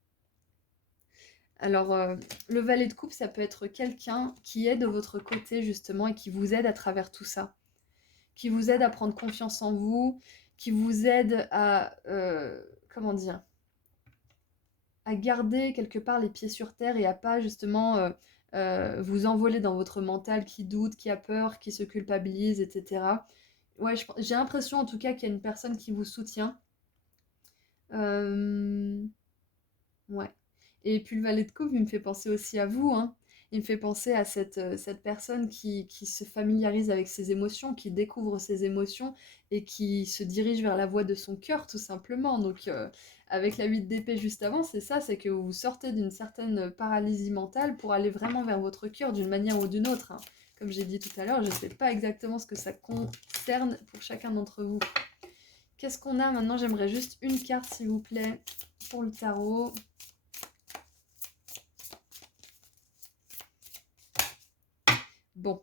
Alors, le valet de coupe, ça peut être quelqu'un qui est de votre côté justement et qui vous aide à travers tout ça. Qui vous aide à prendre confiance en vous, qui vous aide à, comment dire? À garder quelque part les pieds sur terre et à pas justement, vous envoler dans votre mental qui doute, qui a peur, qui se culpabilise et cetera. Ouais, j'ai l'impression en tout cas qu'il y a une personne qui vous soutient. Hem Ouais. Et puis le valet de coupe, il me fait penser aussi à vous, hein. Il me fait penser à cette personne qui se familiarise avec ses émotions, qui découvre ses émotions et qui se dirige vers la voie de son cœur, tout simplement. Donc, avec la 8 d'épée juste avant, c'est ça, c'est que vous sortez d'une certaine paralysie mentale pour aller vraiment vers votre cœur d'une manière ou d'une autre, hein. Comme j'ai dit tout à l'heure, je ne sais pas exactement ce que ça concerne pour chacun d'entre vous. Qu'est-ce qu'on a maintenant? J'aimerais juste une carte, s'il vous plaît, pour le tarot. Bon,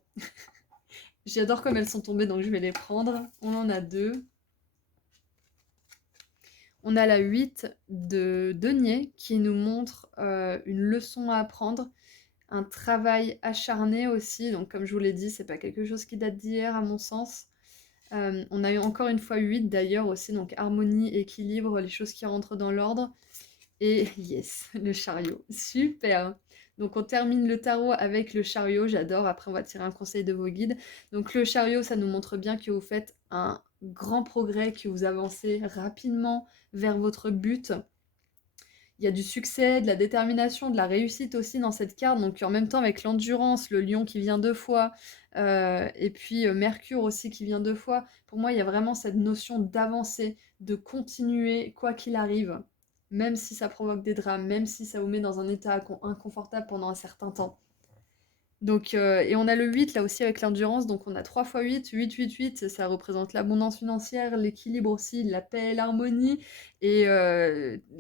j'adore comme elles sont tombées, donc je vais les prendre. On en a 2. On a la 8 de denier qui nous montre une leçon à apprendre, un travail acharné aussi. Donc comme je vous l'ai dit, c'est pas quelque chose qui date d'hier à mon sens. On a eu encore une fois 8 d'ailleurs aussi, donc harmonie, équilibre, les choses qui rentrent dans l'ordre. Et yes, le chariot. Super. Donc on termine le tarot avec le chariot, j'adore. Après on va tirer un conseil de vos guides. Donc le chariot, ça nous montre bien que vous faites un grand progrès, que vous avancez rapidement vers votre but. Il y a du succès, de la détermination, de la réussite aussi dans cette carte. Donc en même temps avec l'endurance, le lion qui vient 2 fois, et puis Mercure aussi qui vient 2 fois. Pour moi, il y a vraiment cette notion d'avancer, de continuer quoi qu'il arrive, même si ça provoque des drames, même si ça vous met dans un état inconfortable pendant un certain temps. Donc, et on a le 8 là aussi avec l'endurance, donc on a 3 fois 8, 8, 8, 8, ça représente l'abondance financière, l'équilibre aussi, la paix, l'harmonie, et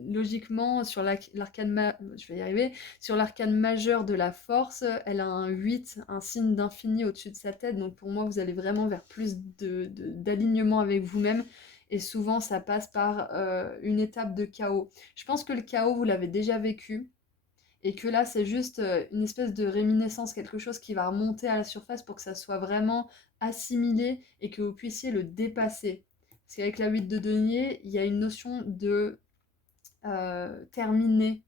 logiquement sur l'arcane je vais y arriver, sur l'arcane majeur de la force, elle a un 8, un signe d'infini au-dessus de sa tête, donc pour moi vous allez vraiment vers plus d'alignement avec vous-même, et souvent ça passe par une étape de chaos. Je pense que le chaos vous l'avez déjà vécu, et que là c'est juste une espèce de réminiscence, quelque chose qui va remonter à la surface pour que ça soit vraiment assimilé et que vous puissiez le dépasser. Parce qu'avec la 8 de denier, il y a une notion de terminer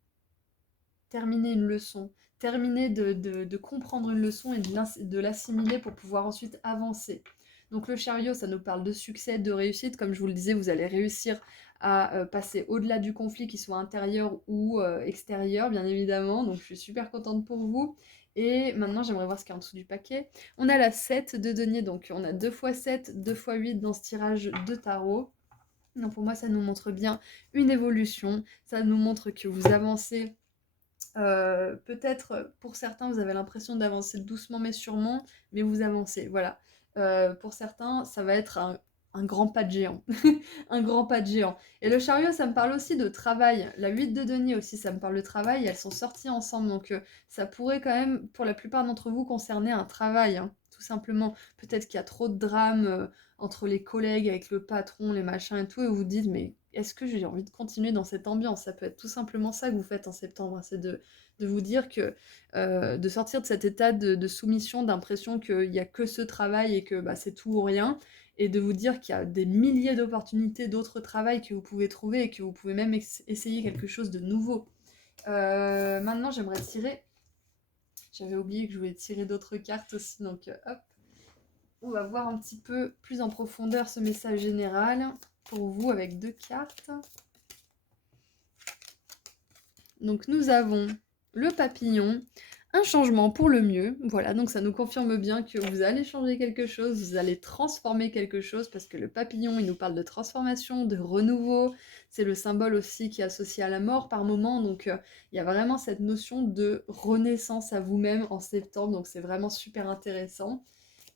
une leçon, terminer de comprendre une leçon et de l'assimiler pour pouvoir ensuite avancer. Donc le chariot, ça nous parle de succès, de réussite. Comme je vous le disais, vous allez réussir à passer au-delà du conflit, qu'il soit intérieur ou extérieur, bien évidemment. Donc je suis super contente pour vous. Et maintenant, j'aimerais voir ce qu'il y a en dessous du paquet. On a la 7 de denier, donc on a 2 x 7, 2 x 8 dans ce tirage de tarot. Donc pour moi, ça nous montre bien une évolution, ça nous montre que vous avancez. Peut-être pour certains, vous avez l'impression d'avancer doucement mais sûrement, mais vous avancez, voilà. Pour certains, ça va être un grand pas de géant. Un grand pas de géant. Et le chariot, ça me parle aussi de travail. La 8 de denier aussi, ça me parle de travail. Elles sont sorties ensemble, donc ça pourrait quand même, pour la plupart d'entre vous, concerner un travail, hein, tout simplement. Peut-être qu'il y a trop de drames entre les collègues, avec le patron, les machins et tout, et vous vous dites, mais est-ce que j'ai envie de continuer dans cette ambiance? Ça peut être tout simplement ça que vous faites en septembre, hein, c'est de vous dire que de sortir de cet état de soumission, d'impression qu'il n'y a que ce travail et que bah, c'est tout ou rien, et de vous dire qu'il y a des milliers d'opportunités d'autres travails que vous pouvez trouver et que vous pouvez même essayer quelque chose de nouveau. Maintenant, j'aimerais tirer. J'avais oublié que je voulais tirer d'autres cartes aussi, donc hop. On va voir un petit peu plus en profondeur ce message général pour vous avec 2 cartes. Donc nous avons le papillon, un changement pour le mieux. Voilà, donc ça nous confirme bien que vous allez changer quelque chose, vous allez transformer quelque chose, parce que le papillon, il nous parle de transformation, de renouveau. C'est le symbole aussi qui est associé à la mort par moment, donc il y a vraiment cette notion de renaissance à vous-même en septembre, donc c'est vraiment super intéressant.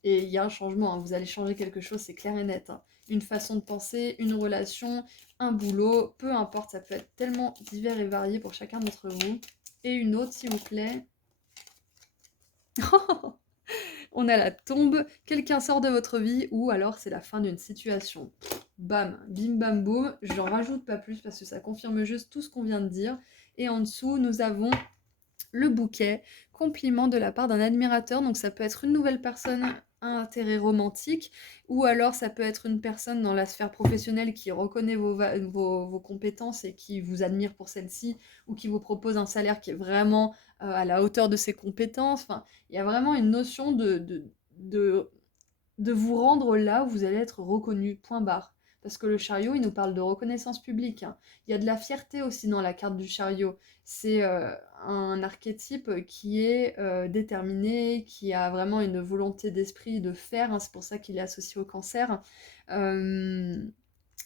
Et il y a un changement, hein, vous allez changer quelque chose, c'est clair et net, hein. Une façon de penser, une relation, un boulot, peu importe, ça peut être tellement divers et varié pour chacun d'entre vous. Et une autre, s'il vous plaît. On a la tombe, quelqu'un sort de votre vie, ou alors c'est la fin d'une situation. Bam, bim bam boum, j'en rajoute pas plus parce que ça confirme juste tout ce qu'on vient de dire. Et en dessous, nous avons le bouquet, compliment de la part d'un admirateur, donc ça peut être une nouvelle personne à intérêt romantique, ou alors ça peut être une personne dans la sphère professionnelle qui reconnaît vos compétences et qui vous admire pour celle-ci, ou qui vous propose un salaire qui est vraiment à la hauteur de ses compétences. Enfin, il y a vraiment une notion de, de vous rendre là où vous allez être reconnu, point barre. Parce que le chariot, il nous parle de reconnaissance publique, hein. Il y a de la fierté aussi dans la carte du chariot. C'est un archétype qui est déterminé, qui a vraiment une volonté d'esprit de faire, hein. C'est pour ça qu'il est associé au cancer. Euh,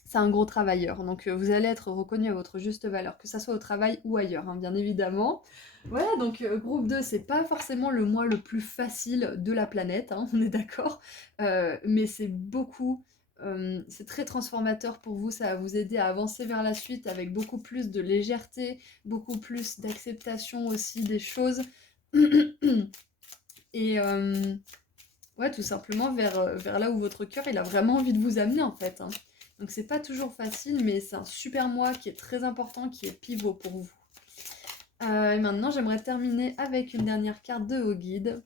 c'est un gros travailleur, donc vous allez être reconnu à votre juste valeur, que ça soit au travail ou ailleurs, hein, bien évidemment. Voilà, donc groupe 2, c'est pas forcément le mois le plus facile de la planète, hein, on est d'accord, mais c'est beaucoup, c'est très transformateur pour vous, ça va vous aider à avancer vers la suite avec beaucoup plus de légèreté, beaucoup plus d'acceptation aussi des choses, et ouais, tout simplement vers là où votre cœur, il a vraiment envie de vous amener en fait, hein. Donc c'est pas toujours facile, mais c'est un super mois qui est très important, qui est pivot pour vous. Et maintenant, j'aimerais terminer avec une dernière carte de vos guides,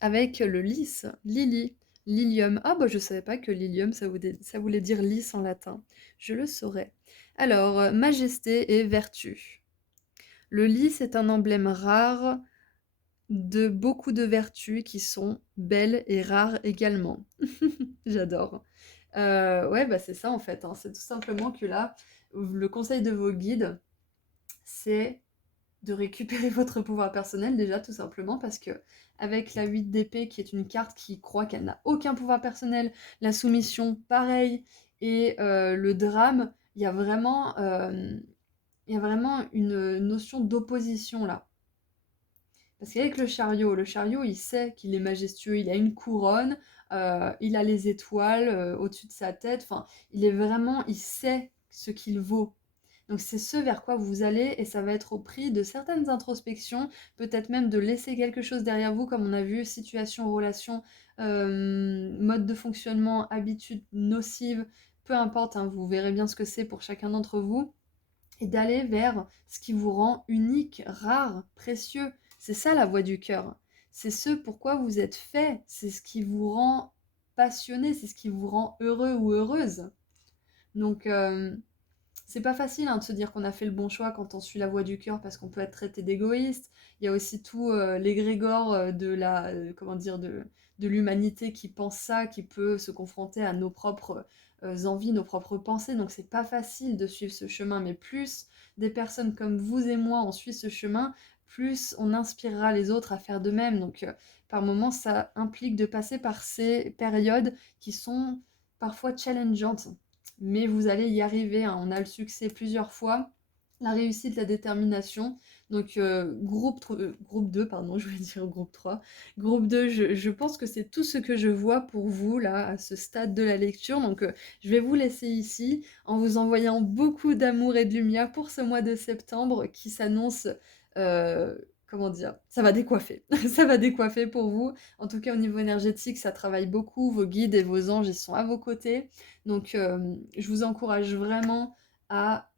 avec le lys, lily, lilium. Ah bah je savais pas que lilium, ça voulait dire lys en latin. Je le saurais. Alors, majesté et vertu. Le lys est un emblème rare de beaucoup de vertus qui sont belles et rares également. J'adore. Ouais, bah c'est ça en fait, hein. C'est tout simplement que là, le conseil de vos guides, c'est de récupérer votre pouvoir personnel déjà tout simplement parce que avec la 8 d'épée qui est une carte qui croit qu'elle n'a aucun pouvoir personnel, la soumission pareil et le drame, il y a vraiment une notion d'opposition là. Parce qu'avec le chariot, il sait qu'il est majestueux, il a une couronne, il a les étoiles au-dessus de sa tête, enfin, il sait ce qu'il vaut. Donc c'est ce vers quoi vous allez et ça va être au prix de certaines introspections, peut-être même de laisser quelque chose derrière vous, comme on a vu, situation, relation, mode de fonctionnement, habitude nocive, peu importe, hein, vous verrez bien ce que c'est pour chacun d'entre vous et d'aller vers ce qui vous rend unique, rare, précieux. C'est ça la voix du cœur. C'est ce pourquoi vous êtes fait. C'est ce qui vous rend passionné, c'est ce qui vous rend heureux ou heureuse. Donc, c'est pas facile hein, de se dire qu'on a fait le bon choix quand on suit la voie du cœur parce qu'on peut être traité d'égoïste. Il y a aussi tout l'égrégore de la, comment dire, de l'humanité qui pense ça, qui peut se confronter à nos propres envies, nos propres pensées. Donc c'est pas facile de suivre ce chemin, mais plus des personnes comme vous et moi on suit ce chemin, plus on inspirera les autres à faire de même. Donc par moments ça implique de passer par ces périodes qui sont parfois challengeantes. mais vous allez y arriver, hein. On a le succès plusieurs fois, la réussite, la détermination. Donc groupe 2, pardon, je voulais dire groupe 3. Groupe 2, je pense que c'est tout ce que je vois pour vous, là, à ce stade de la lecture. Donc je vais vous laisser ici, en vous envoyant beaucoup d'amour et de lumière pour ce mois de septembre qui s'annonce... comment dire, ça va décoiffer. Ça va décoiffer pour vous. En tout cas, au niveau énergétique, ça travaille beaucoup. Vos guides et vos anges, ils sont à vos côtés. Donc, je vous encourage vraiment à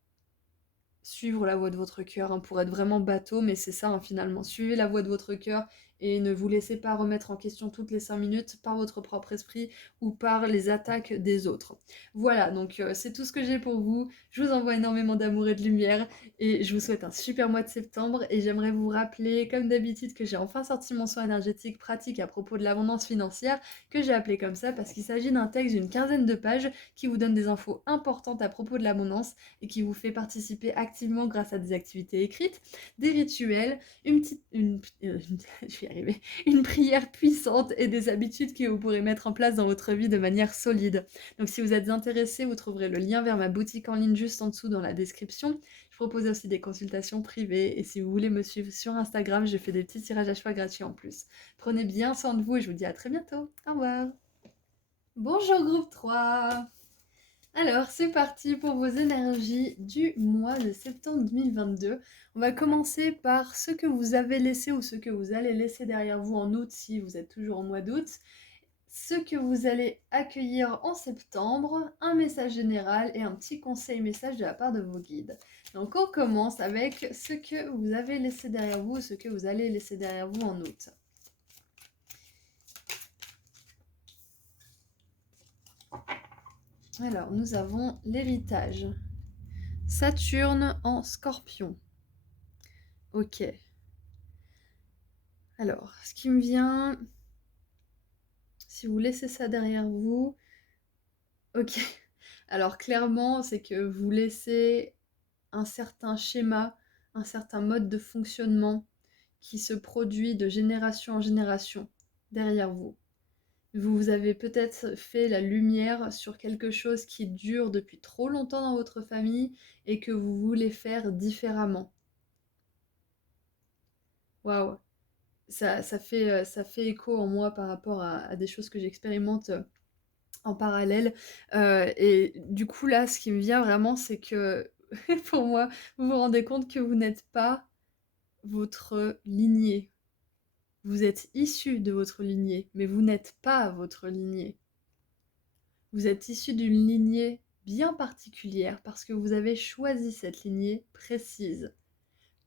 suivre la voie de votre cœur, hein, pour être vraiment bateau, mais c'est ça, hein, finalement. Suivez la voie de votre cœur et ne vous laissez pas remettre en question toutes les 5 minutes par votre propre esprit ou par les attaques des autres. Voilà, donc c'est tout ce que j'ai pour vous. Je vous envoie énormément d'amour et de lumière et je vous souhaite un super mois de septembre et j'aimerais vous rappeler, comme d'habitude, que j'ai enfin sorti mon soin énergétique pratique à propos de l'abondance financière, que j'ai appelé comme ça parce qu'il s'agit d'un texte d'une quinzaine de pages qui vous donne des infos importantes à propos de l'abondance et qui vous fait participer activement grâce à des activités écrites, des rituels, je vais y arriver, une prière puissante et des habitudes que vous pourrez mettre en place dans votre vie de manière solide. Donc si vous êtes intéressé, vous trouverez le lien vers ma boutique en ligne juste en dessous dans la description. Je propose aussi des consultations privées et si vous voulez me suivre sur Instagram, je fais des petits tirages à choix gratuits en plus. Prenez bien soin de vous et je vous dis à très bientôt. Au revoir. Bonjour groupe 3. Alors, c'est parti pour vos énergies du mois de septembre 2022. On va commencer par ce que vous avez laissé ou ce que vous allez laisser derrière vous en août si vous êtes toujours au mois d'août. Ce que vous allez accueillir en septembre, un message général et un petit conseil message de la part de vos guides. Donc on commence avec ce que vous avez laissé derrière vous, ce que vous allez laisser derrière vous en août. Alors, nous avons l'héritage. Saturne en Scorpion. Ok. Alors, ce qui me vient, si vous laissez ça derrière vous, ok. Alors clairement, c'est que vous laissez un certain schéma, un certain mode de fonctionnement qui se produit de génération en génération derrière vous. Vous avez peut-être fait la lumière sur quelque chose qui dure depuis trop longtemps dans votre famille et que vous voulez faire différemment. Waouh! Ça fait écho en moi par rapport à des choses que j'expérimente en parallèle. Et du coup, là, ce qui me vient vraiment, c'est que pour moi, vous vous rendez compte que vous n'êtes pas votre lignée. Vous êtes issu de votre lignée, mais vous n'êtes pas votre lignée. Vous êtes issu d'une lignée bien particulière parce que vous avez choisi cette lignée précise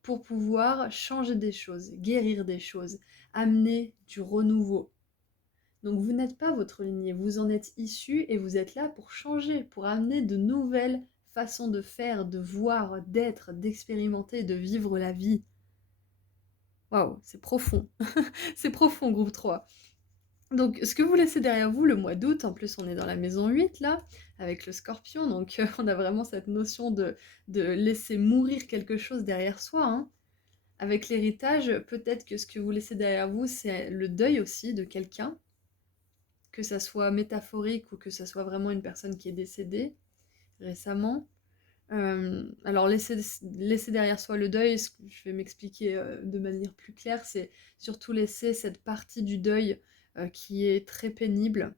pour pouvoir changer des choses, guérir des choses, amener du renouveau. Donc vous n'êtes pas votre lignée, vous en êtes issu et vous êtes là pour changer, pour amener de nouvelles façons de faire, de voir, d'être, d'expérimenter, de vivre la vie. Waouh, c'est profond. C'est profond, groupe 3. Donc ce que vous laissez derrière vous le mois d'août, en plus on est dans la maison 8 là, avec le scorpion, donc on a vraiment cette notion de laisser mourir quelque chose derrière soi, hein. Avec l'héritage, peut-être que ce que vous laissez derrière vous, c'est le deuil aussi de quelqu'un, que ça soit métaphorique ou que ça soit vraiment une personne qui est décédée récemment. Alors laisser derrière soi le deuil, je vais m'expliquer de manière plus claire, c'est surtout laisser cette partie du deuil qui est très pénible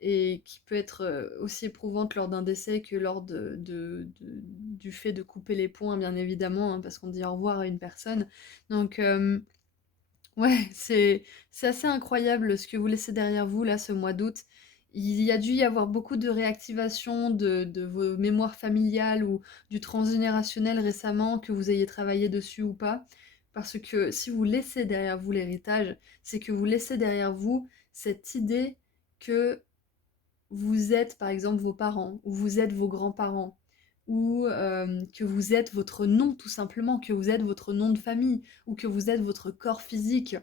et qui peut être aussi éprouvante lors d'un décès que lors du fait de couper les ponts, hein, bien évidemment, hein, parce qu'on dit au revoir à une personne. Donc ouais, c'est assez incroyable ce que vous laissez derrière vous là ce mois d'août. Il y a dû y avoir beaucoup de réactivation de vos mémoires familiales ou du transgénérationnel récemment, que vous ayez travaillé dessus ou pas. Parce que si vous laissez derrière vous l'héritage, c'est que vous laissez derrière vous cette idée que vous êtes par exemple vos parents, ou vous êtes vos grands-parents, ou que vous êtes votre nom tout simplement, que vous êtes votre nom de famille, ou que vous êtes votre corps physique.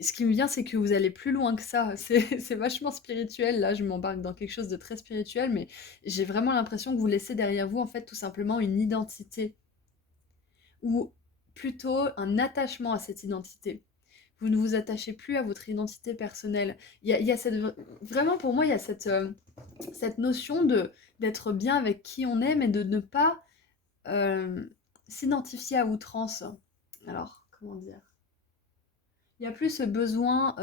Et ce qui me vient, c'est que vous allez plus loin que ça. C'est vachement spirituel, là je m'embarque dans quelque chose de très spirituel, mais j'ai vraiment l'impression que vous laissez derrière vous en fait tout simplement une identité, ou plutôt un attachement à cette identité. Vous ne vous attachez plus à votre identité personnelle. Il y a vraiment pour moi, il y a cette notion d'être bien avec qui on est, mais de ne pas euh, s'identifier à outrance. Alors, comment dire? Il y a plus ce besoin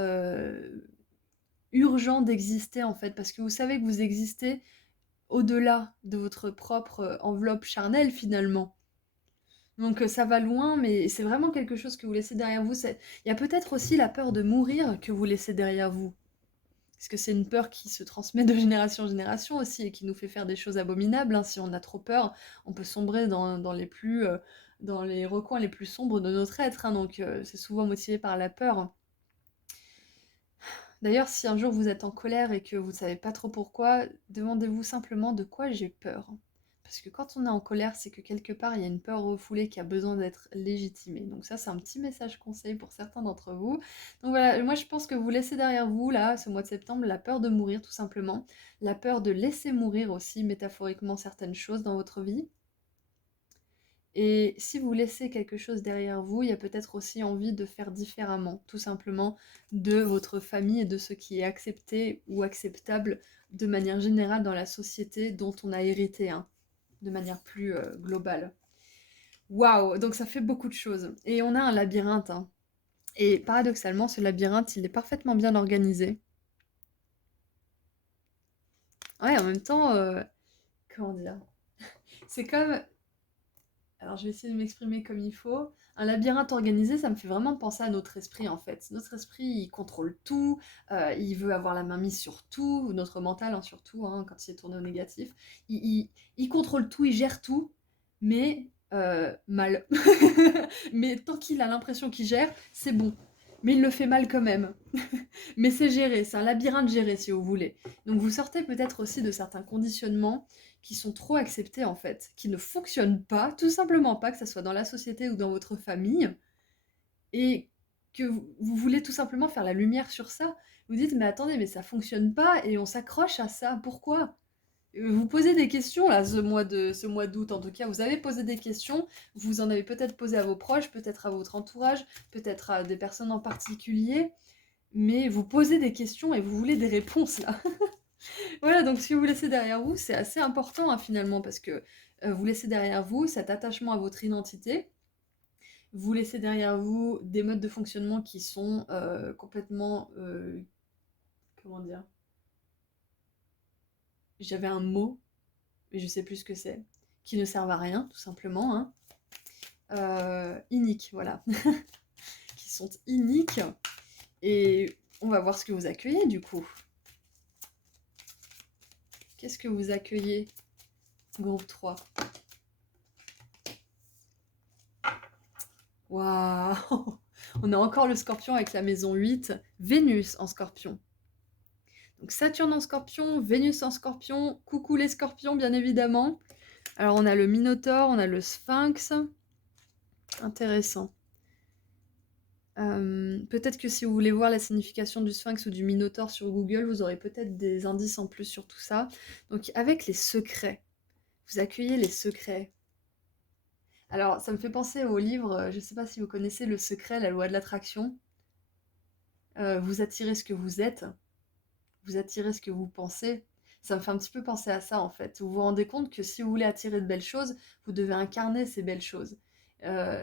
urgent d'exister en fait, parce que vous savez que vous existez au-delà de votre propre enveloppe charnelle finalement. Donc ça va loin, mais c'est vraiment quelque chose que vous laissez derrière vous. Il y a peut-être aussi la peur de mourir que vous laissez derrière vous. Parce que c'est une peur qui se transmet de génération en génération aussi et qui nous fait faire des choses abominables, hein. Si on a trop peur, on peut sombrer dans les recoins les plus sombres de notre être, hein. Donc c'est souvent motivé par la peur. D'ailleurs, si un jour vous êtes en colère et que vous ne savez pas trop pourquoi, demandez-vous simplement de quoi j'ai peur. Parce que quand on est en colère, c'est que quelque part, il y a une peur refoulée qui a besoin d'être légitimée. Donc ça, c'est un petit message conseil pour certains d'entre vous. Donc voilà, moi je pense que vous laissez derrière vous, là, ce mois de septembre, la peur de mourir, tout simplement. La peur de laisser mourir aussi, métaphoriquement, certaines choses dans votre vie. Et si vous laissez quelque chose derrière vous, il y a peut-être aussi envie de faire différemment, tout simplement, de votre famille et de ce qui est accepté ou acceptable de manière générale dans la société dont on a hérité, hein, de manière plus globale. Waouh, donc ça fait beaucoup de choses. Et on a un labyrinthe, hein. Et paradoxalement, ce labyrinthe, il est parfaitement bien organisé. Ouais, en même temps, comment dire? C'est comme alors je vais essayer de m'exprimer comme il faut. Un labyrinthe organisé, ça me fait vraiment penser à notre esprit en fait. Notre esprit, il contrôle tout, il veut avoir la main mise sur tout, ou notre mental hein, surtout, hein, quand il est tourné au négatif. Il contrôle tout, il gère tout, mais mal. Mais tant qu'il a l'impression qu'il gère, c'est bon. Mais il le fait mal quand même. Mais c'est géré, c'est un labyrinthe géré si vous voulez. Donc vous sortez peut-être aussi de certains conditionnements qui sont trop acceptés en fait, qui ne fonctionnent pas, tout simplement pas, que ce soit dans la société ou dans votre famille, et que vous voulez tout simplement faire la lumière sur ça. Vous dites mais attendez, mais ça fonctionne pas et on s'accroche à ça, pourquoi? Vous posez des questions là, ce mois d'août en tout cas, vous avez posé des questions, vous en avez peut-être posé à vos proches, peut-être à votre entourage, peut-être à des personnes en particulier, mais vous posez des questions et vous voulez des réponses là. Voilà, donc ce que vous laissez derrière vous, c'est assez important hein, finalement, parce que vous laissez derrière vous cet attachement à votre identité, vous laissez derrière vous des modes de fonctionnement qui sont complètement... comment dire? J'avais un mot, mais je sais plus ce que c'est, qui ne servent à rien, tout simplement, hein. Iniques, voilà. Qui sont iniques, et on va voir ce que vous accueillez du coup. Qu'est-ce que vous accueillez, groupe 3? Waouh! On a encore le scorpion avec la maison 8, Vénus en scorpion. Donc Saturne en scorpion, Vénus en scorpion, coucou les scorpions bien évidemment. Alors on a le Minotaure, on a le Sphinx. Intéressant. Peut-être que si vous voulez voir la signification du Sphinx ou du Minotaure sur Google, vous aurez peut-être des indices en plus sur tout ça. Donc avec les secrets, vous accueillez les secrets. Alors ça me fait penser au livre, je ne sais pas si vous connaissez Le Secret, la loi de l'attraction. Vous attirez ce que vous êtes, vous attirez ce que vous pensez. Ça me fait un petit peu penser à ça en fait. Vous vous rendez compte que si vous voulez attirer de belles choses, vous devez incarner ces belles choses.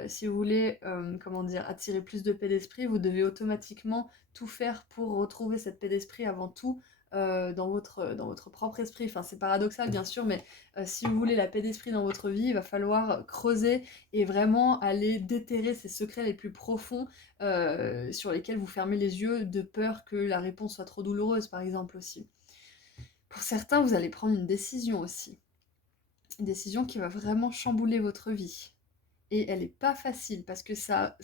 Si vous voulez, comment dire, attirer plus de paix d'esprit, vous devez automatiquement tout faire pour retrouver cette paix d'esprit avant tout dans votre propre esprit. Enfin, c'est paradoxal bien sûr, mais si vous voulez la paix d'esprit dans votre vie, il va falloir creuser et vraiment aller déterrer ces secrets les plus profonds sur lesquels vous fermez les yeux de peur que la réponse soit trop douloureuse, par exemple aussi. Pour certains, vous allez prendre une décision aussi. Une décision qui va vraiment chambouler votre vie. Et elle n'est pas facile parce que ça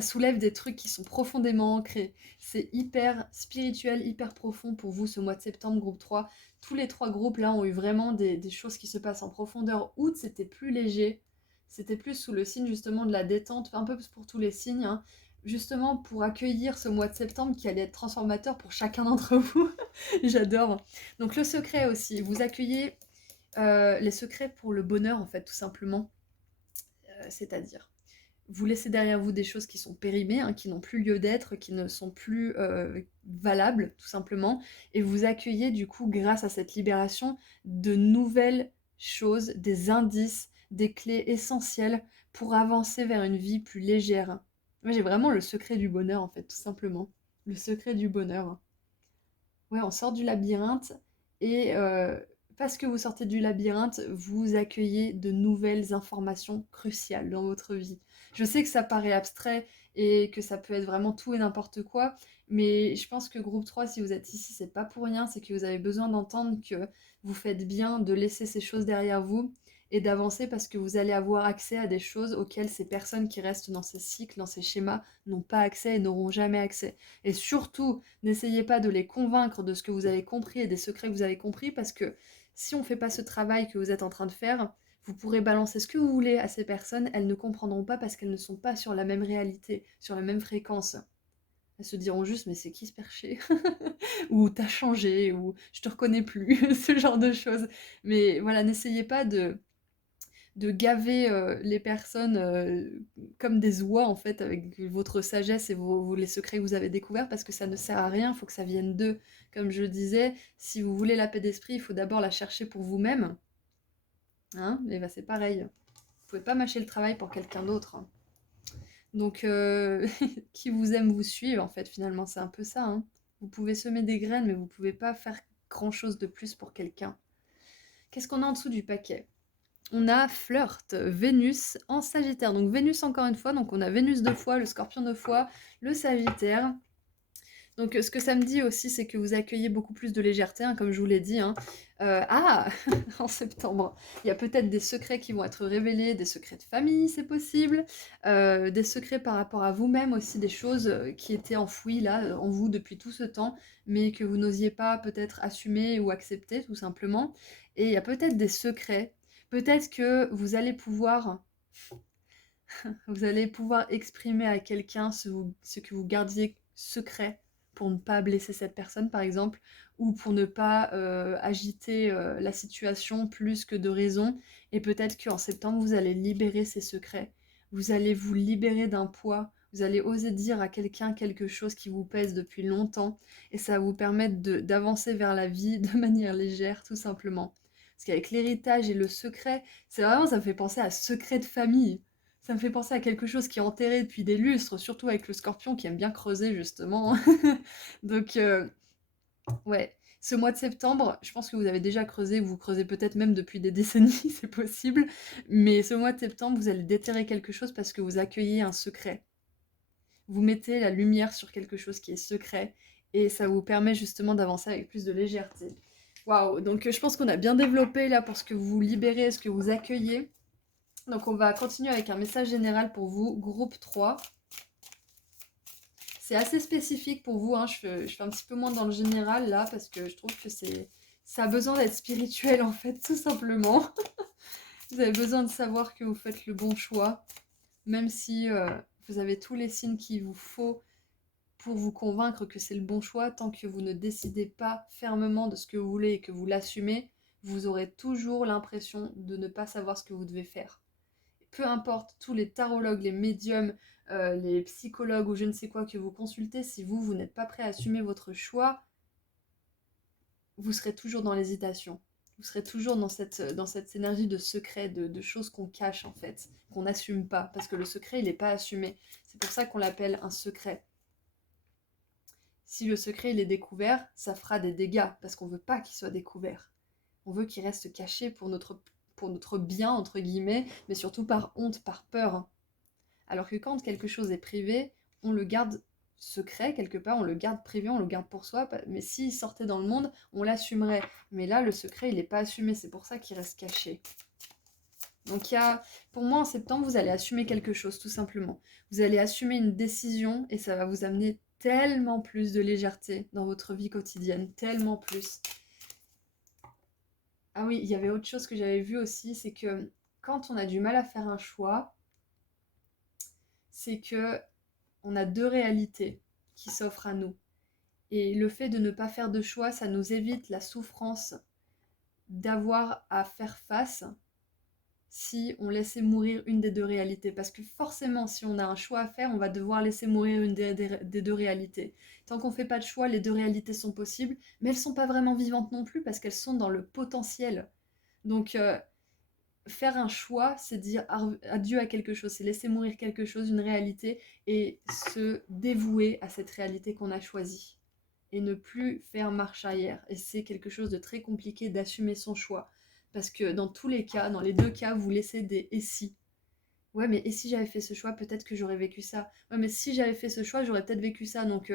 soulève des trucs qui sont profondément ancrés. C'est hyper spirituel, hyper profond pour vous ce mois de septembre, groupe 3. Tous les 3 groupes là ont eu vraiment des choses qui se passent en profondeur. Août, c'était plus léger. C'était plus sous le signe justement de la détente, un peu pour tous les signes, hein. Justement pour accueillir ce mois de septembre qui allait être transformateur pour chacun d'entre vous. J'adore. Donc le secret aussi, vous accueillez les secrets pour le bonheur en fait tout simplement. C'est-à-dire, vous laissez derrière vous des choses qui sont périmées, hein, qui n'ont plus lieu d'être, qui ne sont plus valables, tout simplement, et vous accueillez du coup, grâce à cette libération, de nouvelles choses, des indices, des clés essentielles pour avancer vers une vie plus légère. Moi, j'ai vraiment le secret du bonheur, en fait, tout simplement. Le secret du bonheur. Ouais, on sort du labyrinthe et parce que vous sortez du labyrinthe, vous accueillez de nouvelles informations cruciales dans votre vie. Je sais que ça paraît abstrait et que ça peut être vraiment tout et n'importe quoi, mais je pense que groupe 3, si vous êtes ici, c'est pas pour rien, c'est que vous avez besoin d'entendre que vous faites bien de laisser ces choses derrière vous et d'avancer parce que vous allez avoir accès à des choses auxquelles ces personnes qui restent dans ces cycles, dans ces schémas, n'ont pas accès et n'auront jamais accès. Et surtout, n'essayez pas de les convaincre de ce que vous avez compris et des secrets que vous avez compris, parce que si on ne fait pas ce travail que vous êtes en train de faire, vous pourrez balancer ce que vous voulez à ces personnes, elles ne comprendront pas parce qu'elles ne sont pas sur la même réalité, sur la même fréquence. Elles se diront juste, mais c'est qui ce perché? Ou t'as changé, ou je te reconnais plus, ce genre de choses. Mais voilà, n'essayez pas de gaver les personnes comme des oies en fait avec votre sagesse et les secrets que vous avez découverts parce que ça ne sert à rien, il faut que ça vienne d'eux. Comme je disais, si vous voulez la paix d'esprit, il faut d'abord la chercher pour vous-même. Hein, et bah c'est pareil. Vous pouvez pas mâcher le travail pour quelqu'un d'autre. Hein. Donc qui vous aime vous suit en fait finalement, c'est un peu ça. Hein. Vous pouvez semer des graines mais vous pouvez pas faire grand chose de plus pour quelqu'un. Qu'est-ce qu'on a en dessous du paquet? On a Flirt, Vénus en Sagittaire. Donc Vénus encore une fois, donc on a Vénus 2 fois, le Scorpion 2 fois, le Sagittaire. Donc ce que ça me dit aussi, c'est que vous accueillez beaucoup plus de légèreté, hein, comme je vous l'ai dit. Hein. En septembre, il y a peut-être des secrets qui vont être révélés, des secrets de famille, c'est possible, des secrets par rapport à vous-même aussi, des choses qui étaient enfouies là en vous depuis tout ce temps, mais que vous n'osiez pas peut-être assumer ou accepter tout simplement. Et il y a peut-être des secrets, peut-être que vous allez pouvoir exprimer à quelqu'un ce que vous gardiez secret pour ne pas blesser cette personne, par exemple, ou pour ne pas agiter la situation plus que de raison. Et peut-être qu'en septembre, vous allez libérer ces secrets. Vous allez vous libérer d'un poids. Vous allez oser dire à quelqu'un quelque chose qui vous pèse depuis longtemps. Et ça va vous permettre d'avancer vers la vie de manière légère, tout simplement. Parce qu'avec l'héritage et le secret, c'est vraiment, ça me fait penser à secret de famille. Ça me fait penser à quelque chose qui est enterré depuis des lustres, surtout avec le scorpion qui aime bien creuser justement. Donc ouais, ce mois de septembre, je pense que vous avez déjà creusé, vous creusez peut-être même depuis des décennies, c'est possible. Mais ce mois de septembre, vous allez déterrer quelque chose parce que vous accueillez un secret. Vous mettez la lumière sur quelque chose qui est secret et ça vous permet justement d'avancer avec plus de légèreté. Waouh, donc je pense qu'on a bien développé là pour ce que vous libérez, ce que vous accueillez. Donc on va continuer avec un message général pour vous, groupe 3. C'est assez spécifique pour vous, hein. Je fais un petit peu moins dans le général là, parce que je trouve que ça a besoin d'être spirituel en fait, tout simplement. Vous avez besoin de savoir que vous faites le bon choix, même si vous avez tous les signes qu'il vous faut pour vous convaincre que c'est le bon choix, tant que vous ne décidez pas fermement de ce que vous voulez et que vous l'assumez, vous aurez toujours l'impression de ne pas savoir ce que vous devez faire. Peu importe tous les tarologues, les médiums, les psychologues ou je ne sais quoi que vous consultez, si vous n'êtes pas prêt à assumer votre choix, vous serez toujours dans l'hésitation. Vous serez toujours dans cette énergie de secret, de choses qu'on cache en fait, qu'on n'assume pas, parce que le secret, il n'est pas assumé. C'est pour ça qu'on l'appelle un secret. Si le secret, il est découvert, ça fera des dégâts, parce qu'on ne veut pas qu'il soit découvert. On veut qu'il reste caché pour notre bien, entre guillemets, mais surtout par honte, par peur. Alors que quand quelque chose est privé, on le garde secret quelque part, on le garde privé, on le garde pour soi, mais s'il sortait dans le monde, on l'assumerait. Mais là, le secret, il n'est pas assumé, c'est pour ça qu'il reste caché. Donc pour moi, en septembre, vous allez assumer quelque chose, tout simplement. Vous allez assumer une décision et ça va vous amener tellement plus de légèreté dans votre vie quotidienne, tellement plus. Ah oui, il y avait autre chose que j'avais vu aussi, c'est que quand on a du mal à faire un choix, c'est que on a deux réalités qui s'offrent à nous. Et le fait de ne pas faire de choix, ça nous évite la souffrance d'avoir à faire face. si on laissait mourir une des deux réalités. Parce que forcément, si on a un choix à faire, on va devoir laisser mourir une des deux réalités. Tant qu'on ne fait pas de choix, les deux réalités sont possibles, mais elles ne sont pas vraiment vivantes non plus parce qu'elles sont dans le potentiel. Donc, faire un choix, c'est dire adieu à quelque chose, c'est laisser mourir quelque chose, une réalité, et se dévouer à cette réalité qu'on a choisie. Et ne plus faire marche arrière. Et c'est quelque chose de très compliqué d'assumer son choix. Parce que dans tous les cas, dans les deux cas, vous laissez des et si. Ouais, mais et si j'avais fait ce choix, peut-être que j'aurais vécu ça. Ouais, mais si j'avais fait ce choix, j'aurais peut-être vécu ça. Donc,